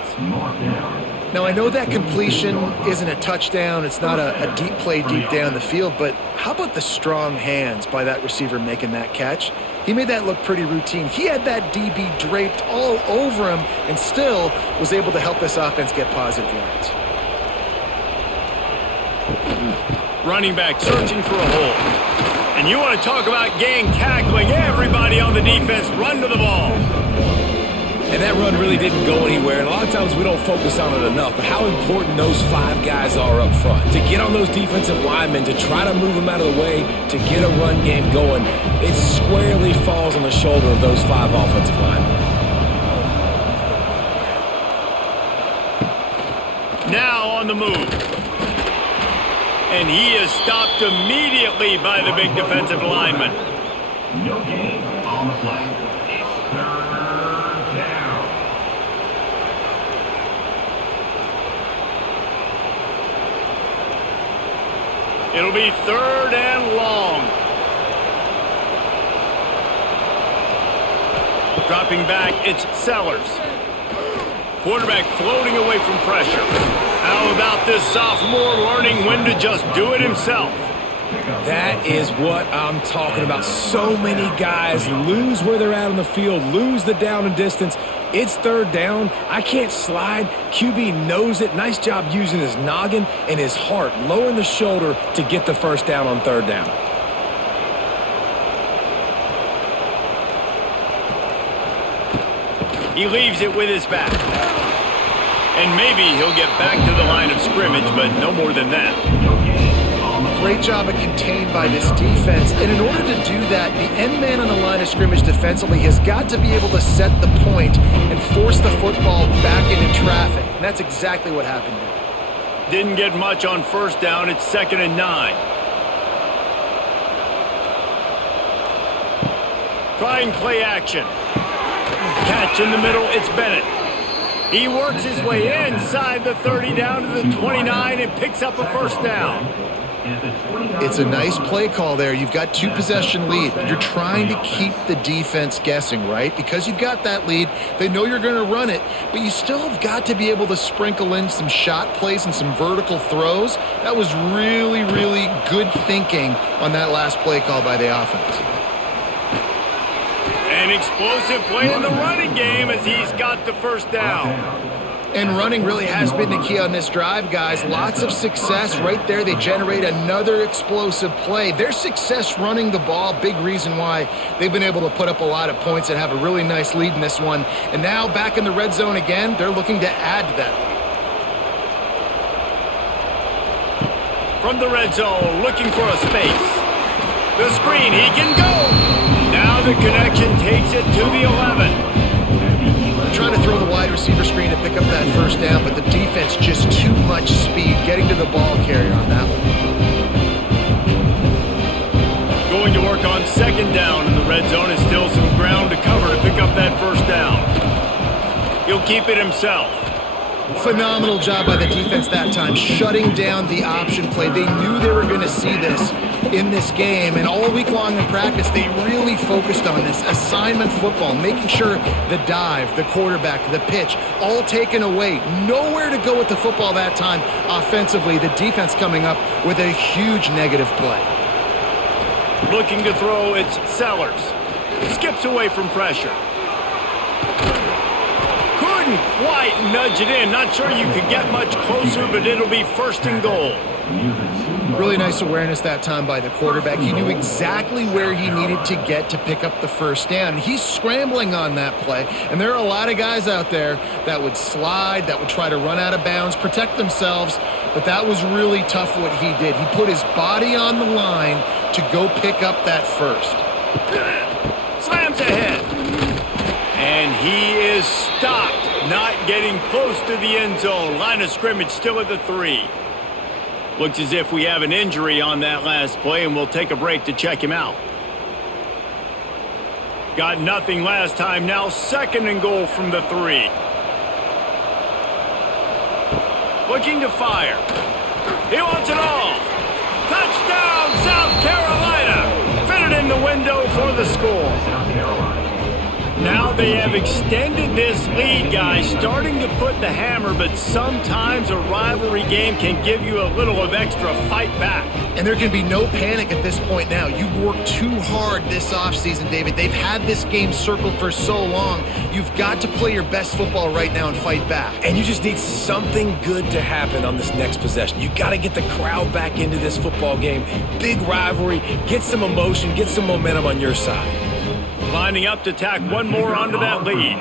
Now, I know that completion isn't a touchdown. It's not a deep play deep down the field, but how about the strong hands by that receiver making that catch? He made that look pretty routine. He had that DB draped all over him and still was able to help this offense get positive yards. Running back searching for a hole. And you want to talk about gang tackling. Everybody on the defense run to the ball. And that run really didn't go anywhere. And a lot of times we don't focus on it enough. But how important those 5 guys are up front. To get on those defensive linemen, to try to move them out of the way, to get a run game going, it squarely falls on the shoulder of those 5 offensive linemen. Now on the move. And he is stopped immediately by the big defensive lineman. No gain on the play. It's 3rd down. It'll be 3rd and long. Dropping back, it's Sellers. Quarterback floating away from pressure. How about this sophomore learning when to just do it himself? That is what I'm talking about. So many guys lose where they're at on the field, lose the down and distance. It's 3rd down. I can't slide. QB knows it. Nice job using his noggin and his heart, lowering the shoulder to get the 1st down on 3rd down. He leaves it with his back. And maybe he'll get back to the line of scrimmage, but no more than that. Great job of contained by this defense. And in order to do that, the end man on the line of scrimmage defensively has got to be able to set the point and force the football back into traffic. And that's exactly what happened there. Didn't get much on 1st down. It's 2nd and 9. Trying play action. Catch in the middle. It's Bennett. He works his way inside the 30 down to the 29 and picks up a 1st down. It's a nice play call there. You've got 2-possession lead. You're trying to keep the defense guessing, right? Because you've got that lead. They know you're going to run it, but you still have got to be able to sprinkle in some shot plays and some vertical throws. That was really, really good thinking on that last play call by the offense. An explosive play in the running game as he's got the 1st down. And running really has been the key on this drive, guys. Lots of success right there. They generate another explosive play. Their success running the ball, big reason why they've been able to put up a lot of points and have a really nice lead in this one. And now back in the red zone again, they're looking to add to that lead. From the red zone, looking for a space. The screen, he can go. Now the connection takes it to the 11. Trying to throw the wide receiver screen to pick up that 1st down, but the defense just too much speed getting to the ball carrier on that one. Going to work on 2nd down in the red zone, and still some ground to cover to pick up that 1st down. He'll keep it himself. Phenomenal job by the defense that time, shutting down the option play. They knew they were going to see this in this game, and all week long in practice, they really focused on this assignment football, making sure the dive, the quarterback, the pitch, all taken away. Nowhere to go with the football that time offensively. The defense coming up with a huge negative play. Looking to throw, it's Sellers. Skips away from pressure. Couldn't quite nudge it in. Not sure you could get much closer, but it'll be 1st and goal. Really nice awareness that time by the quarterback. He knew exactly where he needed to get to pick up the 1st down. He's scrambling on that play, and there are a lot of guys out there that would slide, that would try to run out of bounds, protect themselves, but that was really tough what he did. He put his body on the line to go pick up that 1st. Slams ahead. And he is stopped, not getting close to the end zone. Line of scrimmage still at the 3. Looks as if we have an injury on that last play, and we'll take a break to check him out. Got nothing last time. Now 2nd and goal from the 3. Looking to fire. He wants it all. Touchdown, South Carolina. Fitted in the window for the score. Now they have extended this lead, guys, starting to put the hammer, but sometimes a rivalry game can give you a little of extra fight back. And there can be no panic at this point now. You've worked too hard this offseason, David. They've had this game circled for so long. You've got to play your best football right now and fight back. And you just need something good to happen on this next possession. You got to get the crowd back into this football game. Big rivalry. Get some emotion. Get some momentum on your side. Lining up to tack one more onto that lead.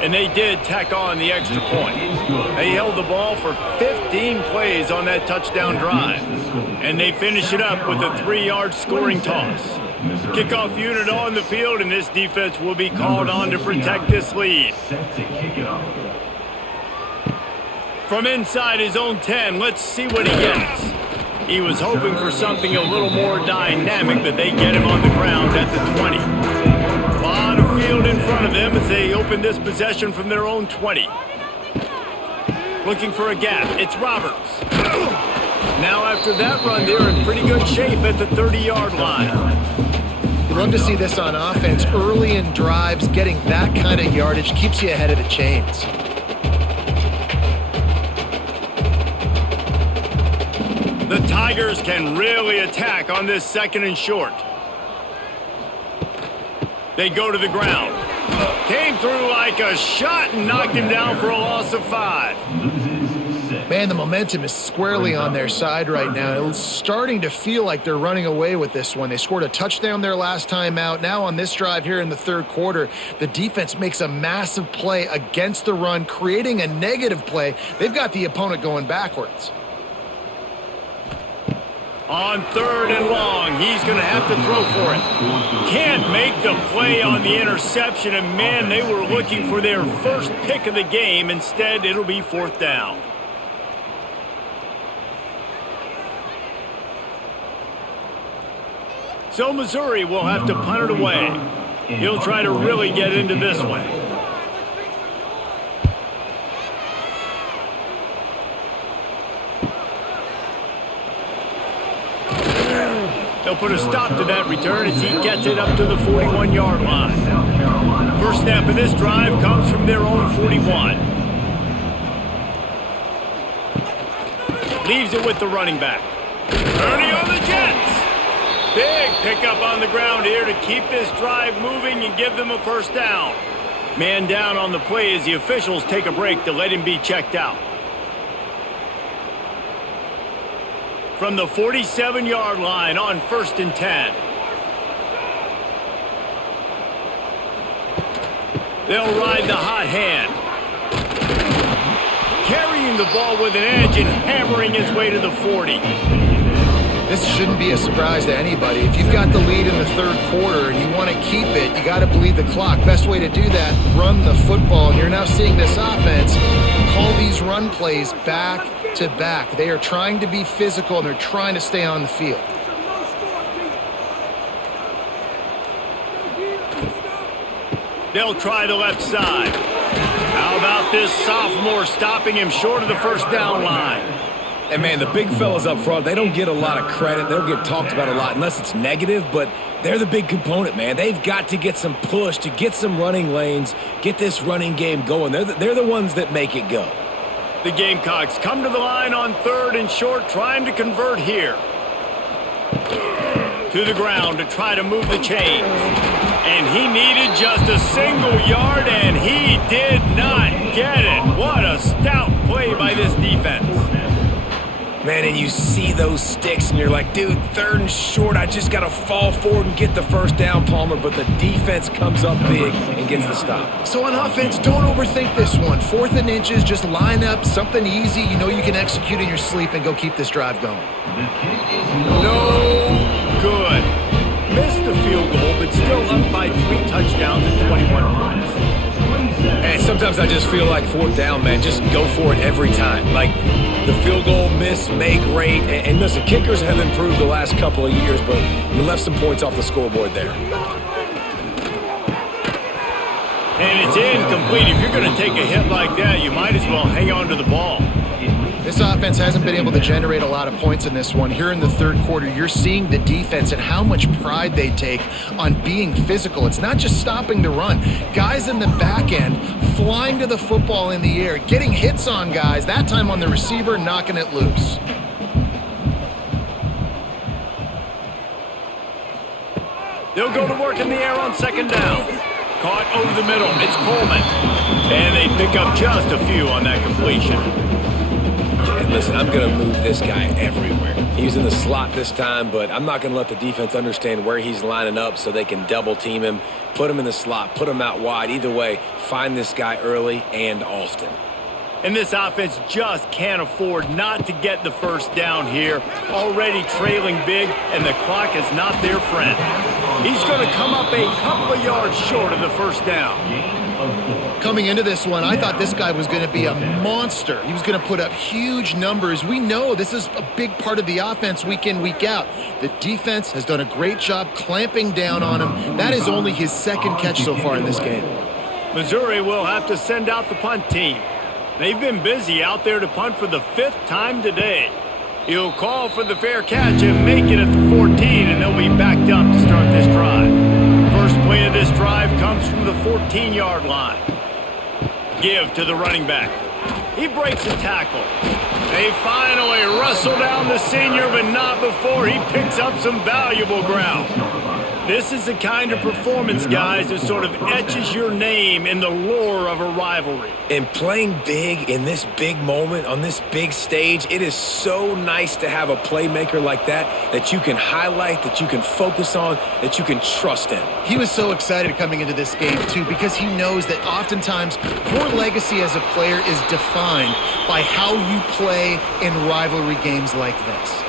And they did tack on the extra point. They held the ball for 15 plays on that touchdown drive. And they finish it up with a 3-yard scoring toss. Kickoff unit on the field, and this defense will be called on to protect this lead. From inside his own 10, let's see what he gets. He was hoping for something a little more dynamic, but they get him on the ground at the 20. A lot of field in front of them as they open this possession from their own 20. Looking for a gap. It's Roberts. Now after that run, they're in pretty good shape at the 30-yard line. You love to see this on offense. Early in drives, getting that kind of yardage keeps you ahead of the chains. The Tigers can really attack on this 2nd and short. They go to the ground. Came through like a shot and knocked him down for a loss of 5. Man, the momentum is squarely on their side right now. It's starting to feel like they're running away with this one. They scored a touchdown their last time out. Now on this drive here in the 3rd quarter, the defense makes a massive play against the run, creating a negative play. They've got the opponent going backwards. On 3rd and long, he's going to have to throw for it. Can't make the play on the interception, and man, they were looking for their first pick of the game. Instead, it'll be 4th down. So Missouri will have to punt it away. He'll try to really get into this one. They'll put a stop to that return as he gets it up to the 41-yard line. First snap of this drive comes from their own 41. Leaves it with the running back. Turning on the Jets. Big pickup on the ground here to keep this drive moving and give them a 1st down. Man down on the play as the officials take a break to let him be checked out. From the 47-yard line on 1st and 10. They'll ride the hot hand. Carrying the ball with an edge and hammering his way to the 40. This shouldn't be a surprise to anybody. If you've got the lead in the 3rd quarter and you want to keep it, you got to bleed the clock. Best way to do that, run the football. And you're now seeing this offense call these run plays back to back. They are trying to be physical and they're trying to stay on the field. They'll try the left side. How about this sophomore stopping him short of the 1st down line? And, man, the big fellas up front, they don't get a lot of credit. They don't get talked about a lot unless it's negative, but they're the big component, man. They've got to get some push, to get some running lanes, get this running game going. They're the ones that make it go. The Gamecocks come to the line on 3rd and short, trying to convert here. To the ground to try to move the chains. And he needed just a single yard, and he did not get it. What a stout play by this defense. Man, and you see those sticks, and you're like, dude, 3rd and short, I just got to fall forward and get the 1st down, Palmer, but the defense comes up big and gets the stop. So on offense, don't overthink this one. 4th and inches, just line up, something easy you know you can execute in your sleep and go keep this drive going. No good. Missed the field goal, but still up by 3 touchdowns and 21 points. And it's Sometimes I just feel like fourth down, man, just go for it every time. Like the field goal miss, make rate. And listen, kickers have improved the last couple of years, but you left some points off the scoreboard there. And it's incomplete. If you're going to take a hit like that, you might as well hang on to the ball. This offense hasn't been able to generate a lot of points in this one. Here in the third quarter, you're seeing the defense and how much pride they take on being physical. It's not just stopping the run. Guys in the back end flying to the football in the air, getting hits on guys, that time on the receiver, knocking it loose. They'll go to work in the air on second down. Caught over the middle. It's Coleman. And they pick up just a few on that completion. And listen, I'm going to move this guy everywhere. He's in the slot this time, but I'm not going to let the defense understand where he's lining up so they can double team him, put him in the slot, put him out wide. Either way, find this guy early and often. And this offense just can't afford not to get the first down here. Already trailing big, and the clock is not their friend. He's going to come up a couple of yards short of the first down. Coming into this one, I thought this guy was going to be a monster. He was going to put up huge numbers. We know this is a big part of the offense week in, week out. The defense has done a great job clamping down on him. That is only his second catch so far in this game. Missouri will have to send out the punt team. They've been busy out there to punt for the 5th time today. He'll call for the fair catch and make it at the 14, and they'll be backed up to start this drive. First play of this drive comes from the 14-yard line. Give to the running back. He breaks a tackle. They finally wrestle down the senior, but not before he picks up some valuable ground. This is the kind of performance, guys, that sort of etches your name in the lore of a rivalry. And playing big in this big moment, on this big stage, it is so nice to have a playmaker like that you can highlight, that you can focus on, that you can trust in. He was so excited coming into this game, too, because he knows that oftentimes your legacy as a player is defined by how you play in rivalry games like this.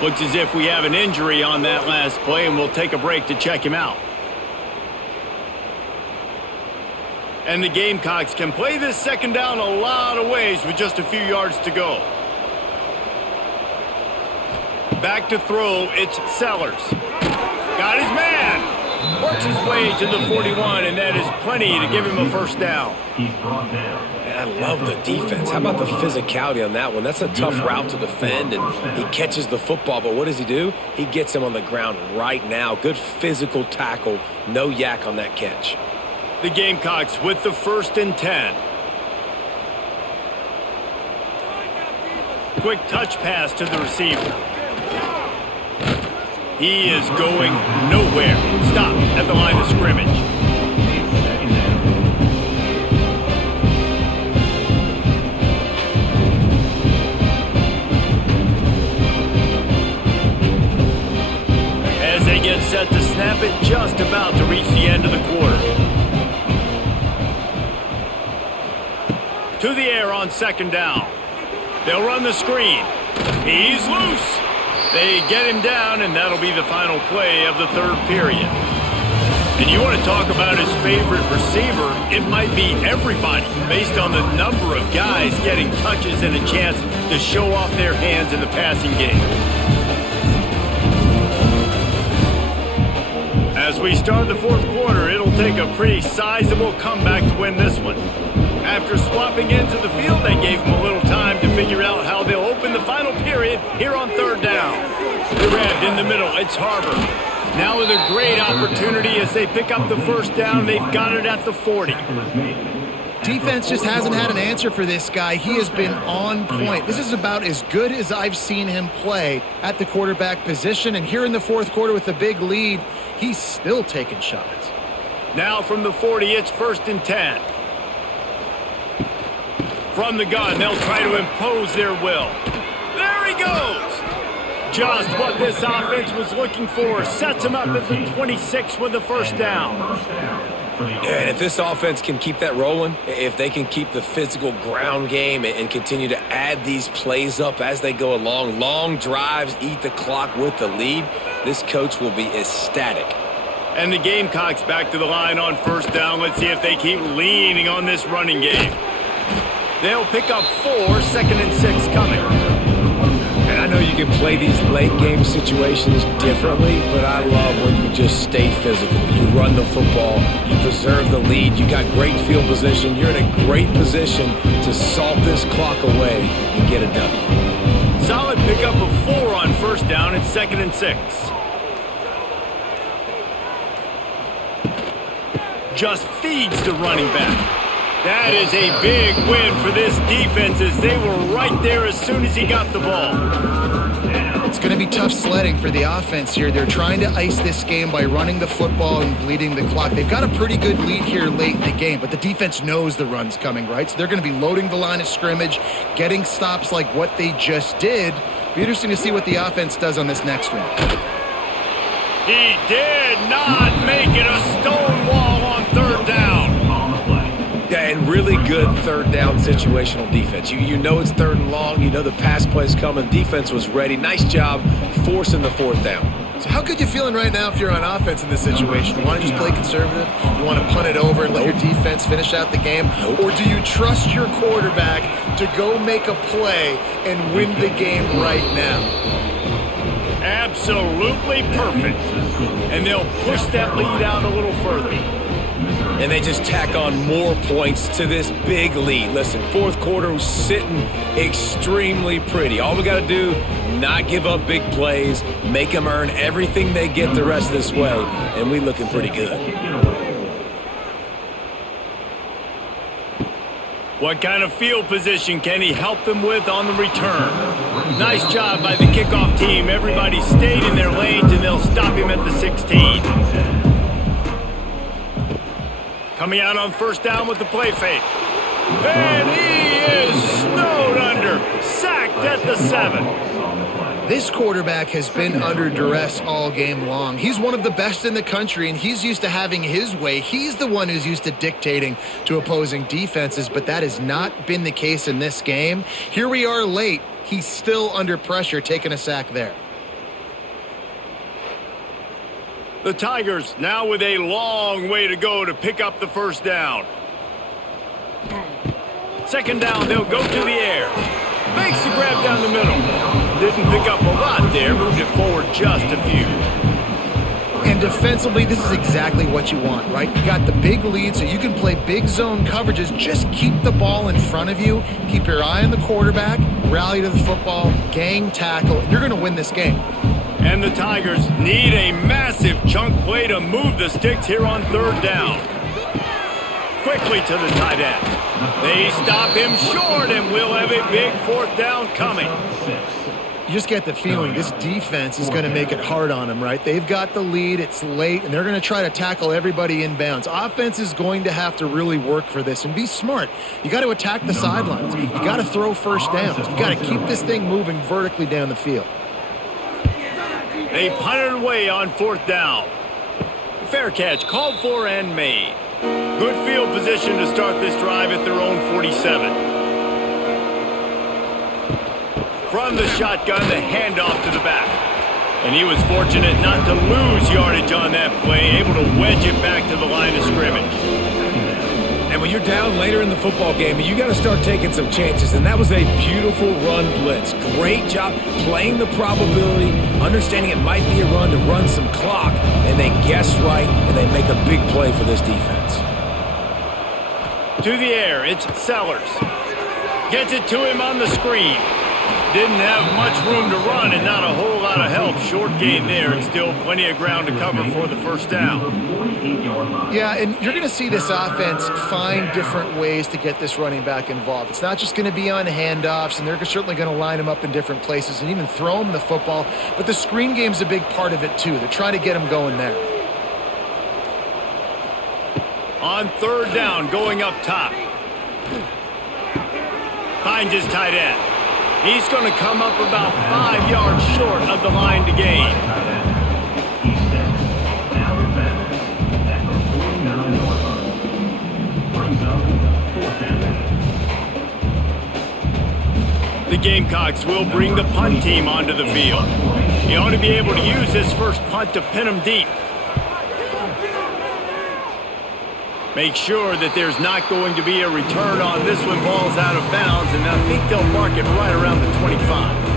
Looks as if we have an injury on that last play, and we'll take a break to check him out. And the Gamecocks can play this second down a lot of ways with just a few yards to go. Back to throw, it's Sellers. Got his man. Works his way to the 41, and that is plenty to give him a first down. He's brought down. I love the defense. How about the physicality on that one? That's a tough route to defend, and he catches the football, but what does he do? He gets him on the ground right now. Good physical tackle. No yak on that catch. The Gamecocks with the 1st and 10. Quick touch pass to the receiver. He is going nowhere. Stop at the line of scrimmage. As they get set to snap it, just about to reach the end of the quarter. To the air on second down. They'll run the screen. He's loose. They get him down, and that'll be the final play of the third period. And you want to talk about his favorite receiver, it might be everybody, based on the number of guys getting touches and a chance to show off their hands in the passing game. As we start the fourth quarter, it'll take a pretty sizable comeback to win this one. After swapping into the field, they gave him a little time to figure out how they'll open the final period here on third down. Grabbed in the middle, it's Harbor. Now with a great opportunity as they pick up the first down, they've got it at the 40. Defense just hasn't had an answer for this guy. He has been on point. This is about as good as I've seen him play at the quarterback position. And here in the fourth quarter with a big lead, he's still taking shots. Now from the 40, it's 1st and 10. From the gun, they'll try to impose their will. There he goes! Just what this offense was looking for. Sets him up at the 26 with the first down. And if this offense can keep that rolling, if they can keep the physical ground game and continue to add these plays up as they go along, long drives, eat the clock with the lead, this coach will be ecstatic. And the Gamecocks back to the line on first down. Let's see if they keep leaning on this running game. They'll pick up 4, 2nd and 6 coming. And I know you can play these late game situations differently, but I love when you just stay physical. You run the football, you preserve the lead, you got great field position, you're in a great position to salt this clock away and get a W. Solid pickup of 4 on first down and 2nd and 6. Just feeds the running back. That is a big win for this defense as they were right there as soon as he got the ball. It's going to be tough sledding for the offense here. They're trying to ice this game by running the football and bleeding the clock. They've got a pretty good lead here late in the game, but the defense knows the run's coming, right? So they're going to be loading the line of scrimmage, getting stops like what they just did. Be interesting to see what the offense does on this next one. He did not make it a stone wall on third down. Yeah, and really good third down situational defense. You know it's 3rd and long. You know the pass play's coming. Defense was ready. Nice job forcing the 4th down. So how good you feeling right now if you're on offense in this situation? You want to just play conservative? You want to punt it over and let your defense finish out the game? Or do you trust your quarterback to go make a play and win the game right now? Absolutely perfect. And they'll push that lead out a little further. And they just tack on more points to this big lead. Listen, 4th quarter was sitting extremely pretty. All we got to do, not give up big plays, make them earn everything they get the rest of this way, and we looking pretty good. What kind of field position can he help them with on the return? Nice job by the kickoff team. Everybody stayed in their lanes, and they'll stop him at the 16. Coming out on first down with the play fake. And he is snowed under. Sacked at the 7. This quarterback has been under duress all game long. He's one of the best in the country, and he's used to having his way. He's the one who's used to dictating to opposing defenses, but that has not been the case in this game. Here we are late. He's still under pressure, taking a sack there. The Tigers now with a long way to go to pick up the first down. 2nd down, they'll go to the air. Makes the grab down the middle. Didn't pick up a lot there, moved it forward just a few. And defensively, this is exactly what you want, right? You got the big lead, so you can play big zone coverages. Just keep the ball in front of you. Keep your eye on the quarterback. Rally to the football. Gang tackle. You're going to win this game. And the Tigers need a massive chunk play to move the sticks here on 3rd down. Quickly to the tight end. They stop him short, and we'll have a big 4th down coming. You just get the feeling this defense is going to make it hard on them, right? They've got the lead, it's late, and they're going to try to tackle everybody inbounds. Offense is going to have to really work for this and be smart. You got to attack the sidelines. You got to throw first downs. You got to keep this thing moving vertically down the field. They punted away on 4th down. Fair catch called for and made. Good field position to start this drive at their own 47. From the shotgun, the handoff to the back. And he was fortunate not to lose yardage on that play, able to wedge it back to the line of scrimmage. And when you're down later in the football game, you got to start taking some chances. And that was a beautiful run blitz. Great job playing the probability, understanding it might be a run to run some clock. And they guess right, and they make a big play for this defense. To the air, it's Sellers. Gets it to him on the screen. Didn't have much room to run and not a whole lot of help. Short gain there and still plenty of ground to cover for the first down. Yeah, and you're going to see this offense find different ways to get this running back involved. It's not just going to be on handoffs, and they're certainly going to line him up in different places and even throw him the football. But the screen game's a big part of it, too. They're trying to get him going there. On 3rd down, going up top. Finds his tight end. He's going to come up about 5 yards short of the line to gain. The Gamecocks will bring the punt team onto the field. He ought to be able to use his first punt to pin him deep. Make sure that there's not going to be a return on this when ball's out of bounds, and I think they'll mark it right around the 25.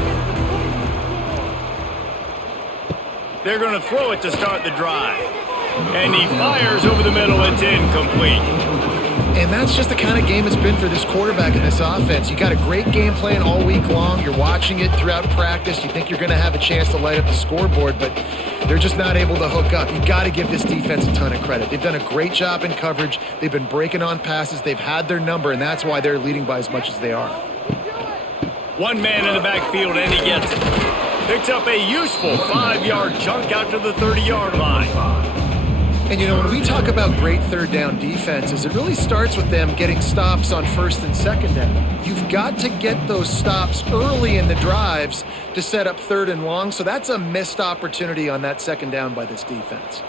They're going to throw it to start the drive. And he fires over the middle. It's incomplete. And that's just the kind of game it's been for this quarterback in this offense. You got a great game plan all week long. You're watching it throughout practice. You think you're going to have a chance to light up the scoreboard, but they're just not able to hook up. You got to give this defense a ton of credit. They've done a great job in coverage. They've been breaking on passes. They've had their number, and that's why they're leading by as much as they are. One man in the backfield, and he gets it. Picks up a useful 5-yard chunk out to the 30-yard line. And, you know, when we talk about great third down defenses, it really starts with them getting stops on first and second down. You've got to get those stops early in the drives to set up third and long, so that's a missed opportunity on that second down by this defense.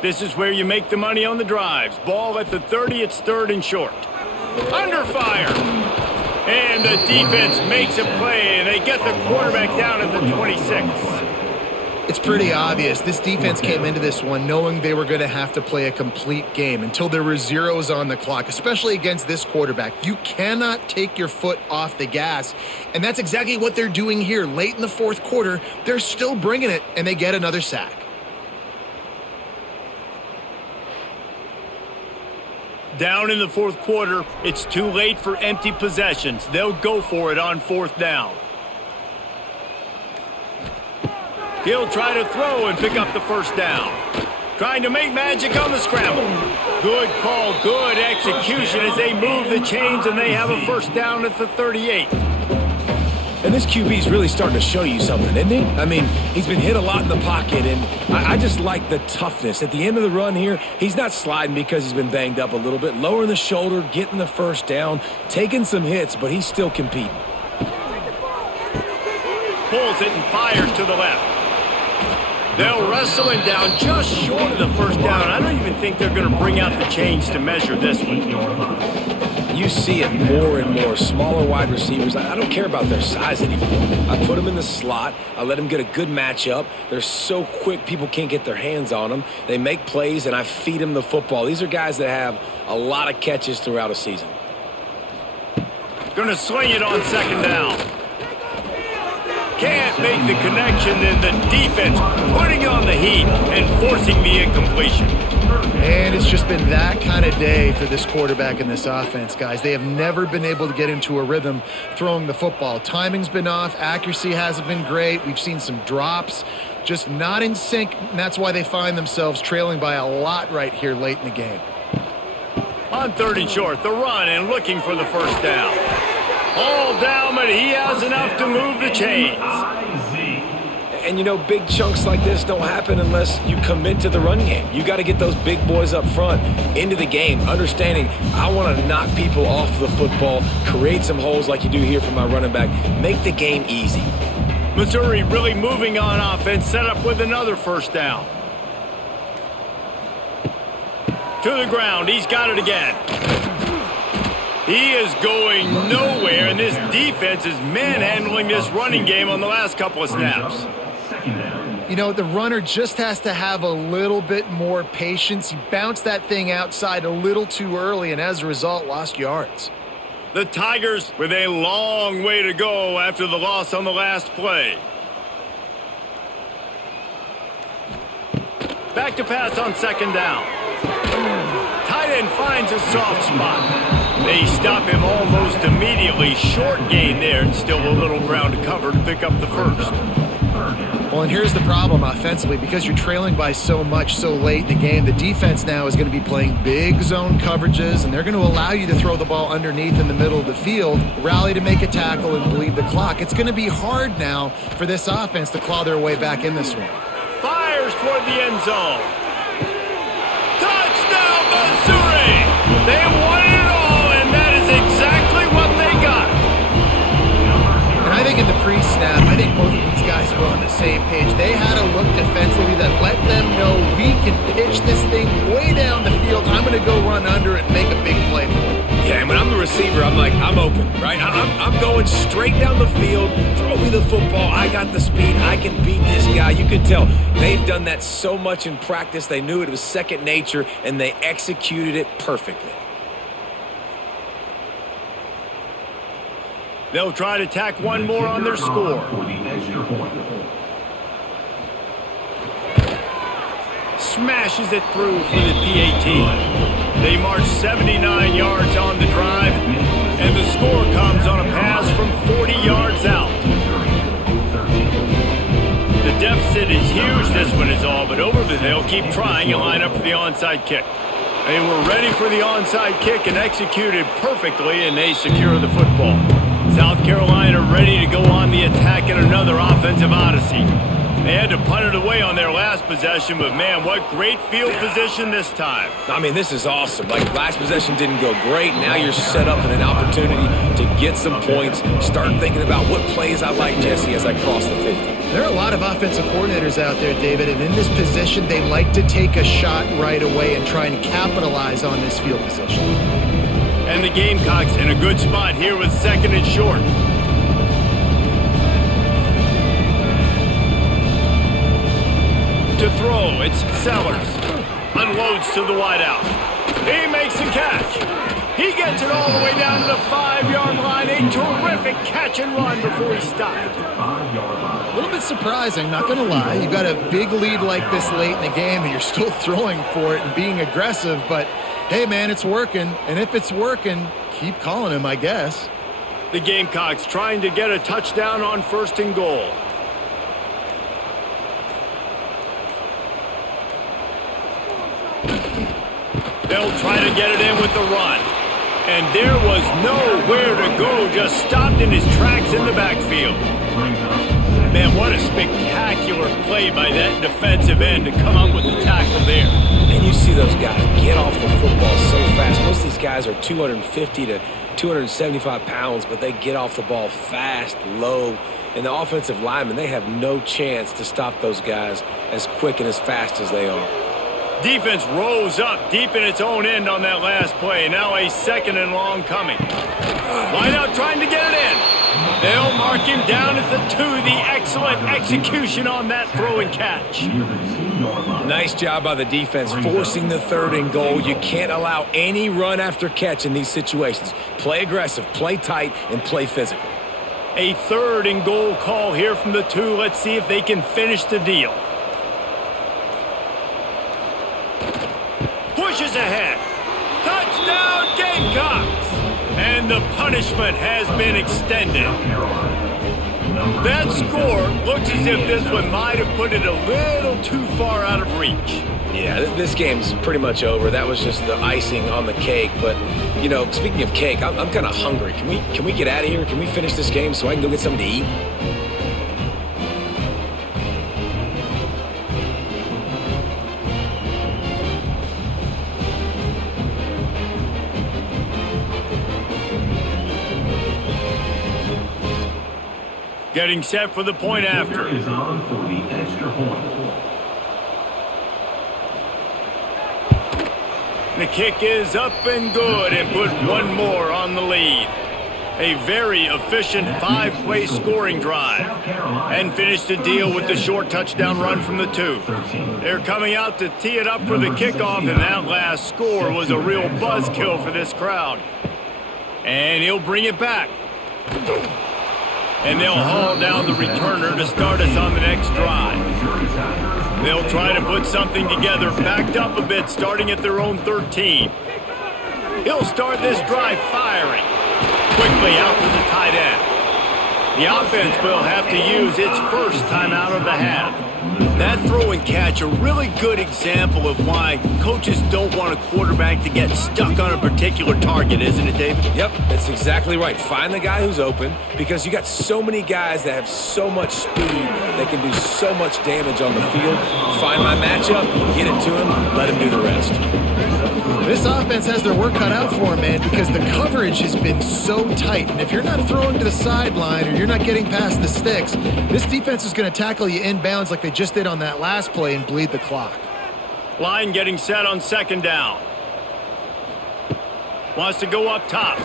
This is where you make the money on the drives. Ball at the 30, it's third and short. Under fire. And the defense makes a play, and they get the quarterback down at the 26. It's pretty obvious. This defense came into this one knowing they were going to have to play a complete game until there were zeros on the clock, especially against this quarterback. You cannot take your foot off the gas, and that's exactly what they're doing here. Late in the fourth quarter, they're still bringing it, and they get another sack. Down in the fourth quarter, it's too late for empty possessions. They'll go for it on fourth down. He'll try to throw and pick up the first down. Trying to make magic on the scramble. Good call, good execution as they move the chains, and they have a first down at the 38. And this QB's really starting to show you something, isn't he? I mean, he's been hit a lot in the pocket, and I just like the toughness. At the end of the run here, he's not sliding because he's been banged up a little bit. Lowering the shoulder, getting the first down, taking some hits, but he's still competing. Pulls it and fires to the left. They'll wrestle him down just short of the first down. I don't even think they're going to bring out the chains to measure this one. You see it more and more. Smaller wide receivers. I don't care about their size anymore. I put them in the slot. I let them get a good matchup. They're so quick, people can't get their hands on them. They make plays, and I feed them the football. These are guys that have a lot of catches throughout a season. Going to swing it on second down. Can't make the connection, and the defense putting on the heat and forcing the incompletion. And it's just been that kind of day for this quarterback in this offense, guys. They have never been able to get into a rhythm throwing the football. Timing's been off. Accuracy hasn't been great. We've seen some drops, just not in sync, and that's why they find themselves trailing by a lot right here late in the game. On third and short, the run and looking for the first down. All down, but he has enough to move the chains. And, you know, big chunks like this don't happen unless you commit to the run game. You got to get those big boys up front into the game, understanding I want to knock people off the football, create some holes like you do here for my running back, make the game easy. Missouri really moving on offense, set up with another first down. To the ground, he's got it again. He is going nowhere, and this defense is manhandling this running game on the last couple of snaps. You know, the runner just has to have a little bit more patience. He bounced that thing outside a little too early, and as a result, lost yards. The Tigers with a long way to go after the loss on the last play. Back to pass on second down. Tight end finds a soft spot. They stop him almost immediately. Short gain there, and still a little ground to cover to pick up the first. Well, and here's the problem offensively. Because you're trailing by so much so late in the game, the defense now is going to be playing big zone coverages, and they're going to allow you to throw the ball underneath in the middle of the field, rally to make a tackle, and bleed the clock. It's going to be hard now for this offense to claw their way back in this one. Fires toward the end zone. Touchdown, Missouri! They won it all, and that is exactly what they got. And I think in the pre-snap, I think both of these guys were on the same page. They had a look defensively that let them know we can pitch this thing way down the field. I'm going to go run under it and make a big play for it. Yeah, and when I'm the receiver, I'm like, I'm open, right? I'm going straight down the field. Throw me the football. I got the speed. I can beat this guy. You can tell they've done that so much in practice. They knew it was second nature, and they executed it perfectly. They'll try to tack one more on their score. For the extra point. Smashes it through for the PAT. They march 79 yards on the drive, and the score comes on a pass from 40 yards out. The deficit is huge, this one is all but over, but they'll keep trying and line up for the onside kick. They were ready for the onside kick and executed perfectly, and they secure the football. South Carolina ready to go on the attack in another offensive odyssey. They had to punt it away on their last possession, but man, what great field position this time. I mean, this is awesome. Like, last possession didn't go great. Now you're set up in an opportunity to get some points. Start thinking about what plays I like, Jesse, as I cross the 50. There are a lot of offensive coordinators out there, David, and in this position, they like to take a shot right away and try and capitalize on this field position. And the Gamecocks in a good spot here with second and short. To throw, it's Sellers. Unloads to the wideout. He makes the catch. He gets it all the way down to the 5-yard line. A terrific catch and run before he stopped. A little bit surprising, not going to lie. You got a big lead like this late in the game, and you're still throwing for it and being aggressive. But, hey, man, it's working. And if it's working, keep calling him, I guess. The Gamecocks trying to get a touchdown on first and goal. They'll try to get it in with the run. And there was nowhere to go, just stopped in his tracks in the backfield. Man, what a spectacular play by that defensive end to come up with the tackle there. And you see those guys get off the football so fast. Most of these guys are 250 to 275 pounds, but they get off the ball fast, low. And the offensive linemen, they have no chance to stop those guys as quick and as fast as they are. Defense rose up deep in its own end on that last play. Now a second and long coming. Wide out trying to get it in. They'll mark him down at the 2. The excellent execution on that throw and catch. Nice job by the defense forcing the third and goal. You can't allow any run after catch in these situations. Play aggressive, play tight, and play physical. A third and goal call here from the 2. Let's see if they can finish the deal. Pushes ahead. Touchdown Gamecocks! And the punishment has been extended. That score looks as if this one might have put it a little too far out of reach. Yeah, this game's pretty much over. That was just the icing on the cake. But, you know, speaking of cake, I'm kind of hungry. Can we get out of here? Can we finish this game so I can go get something to eat? Getting set for the point after. Is on for the extra point. The kick is up and good and put one more on the lead. A very efficient 5-play scoring drive. And finished the deal with the short touchdown run from the 2. They're coming out to tee it up for the kickoff, and that last score was a real buzzkill for this crowd. And he'll bring it back. And they'll haul down the returner to start us on the next drive. They'll try to put something together, backed up a bit, starting at their own 13. He'll start this drive firing. Quickly out to the tight end. The offense will have to use its first timeout of the half. That throw and catch, a really good example of why coaches don't want a quarterback to get stuck on a particular target, isn't it, David? Yep, that's exactly right. Find the guy who's open, because you got so many guys that have so much speed that can do so much damage on the field. Find my matchup, get it to him, let him do the rest. This offense has their work cut out for them, man, because the coverage has been so tight. And if you're not throwing to the sideline or you're not getting past the sticks, this defense is going to tackle you inbounds like they just did on that last play and bleed the clock. Line getting set on second down. Wants to go up top.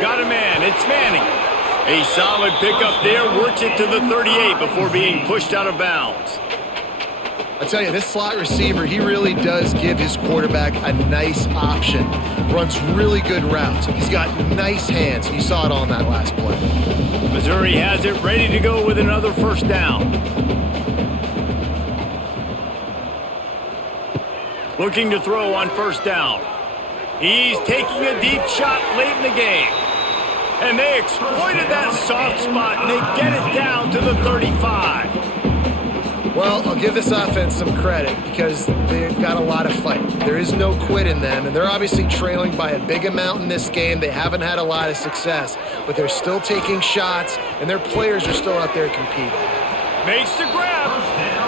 Got a man. It's Manning. A solid pickup there. Works it to the 38 before being pushed out of bounds. I tell you, this slot receiver, he really does give his quarterback a nice option. Runs really good routes. He's got nice hands. You saw it on that last play. Missouri has it ready to go with another first down. Looking to throw on first down. He's taking a deep shot late in the game. And they exploited that soft spot, and they get it down to the 35. Well, I'll give this offense some credit because they've got a lot of fight. There is no quit in them, and they're obviously trailing by a big amount in this game. They haven't had a lot of success, but they're still taking shots, and their players are still out there competing. Makes the grab.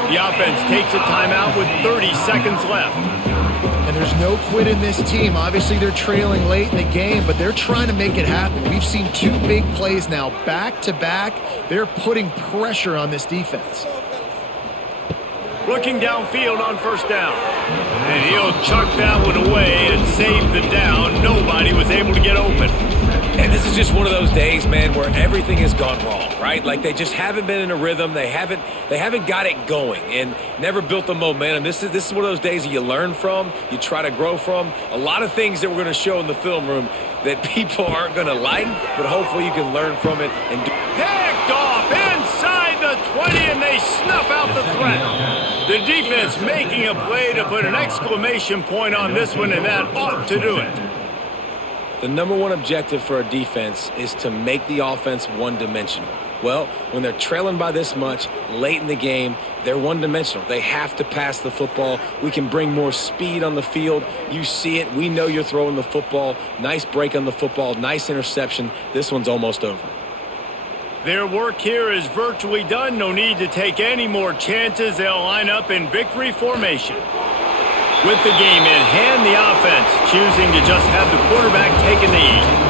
The offense takes a timeout with 30 seconds left. And there's no quit in this team. Obviously, they're trailing late in the game, but they're trying to make it happen. We've seen two big plays now, back-to-back. They're putting pressure on this defense. Looking downfield on first down. And he'll chuck that one away and save the down. Nobody was able to get open. And this is just one of those days, man, where everything has gone wrong, right? Like they just haven't been in a rhythm. They haven't got it going and never built the momentum. This is one of those days that you learn from, you try to grow from. A lot of things that we're going to show in the film room that people aren't going to like, but hopefully you can learn from it and do. Picked off inside the 20, and they snuff out the threat. The defense making a play to put an exclamation point on this one, and that ought to do it. The number one objective for a defense is to make the offense one-dimensional. Well, when they're trailing by this much late in the game, they're one-dimensional. They have to pass the football. We can bring more speed on the field. You see it. We know you're throwing the football. Nice break on the football. Nice interception. This one's almost over. Their work here is virtually done. No need to take any more chances. They'll line up in victory formation. With the game in hand, the offense choosing to just have the quarterback take a knee.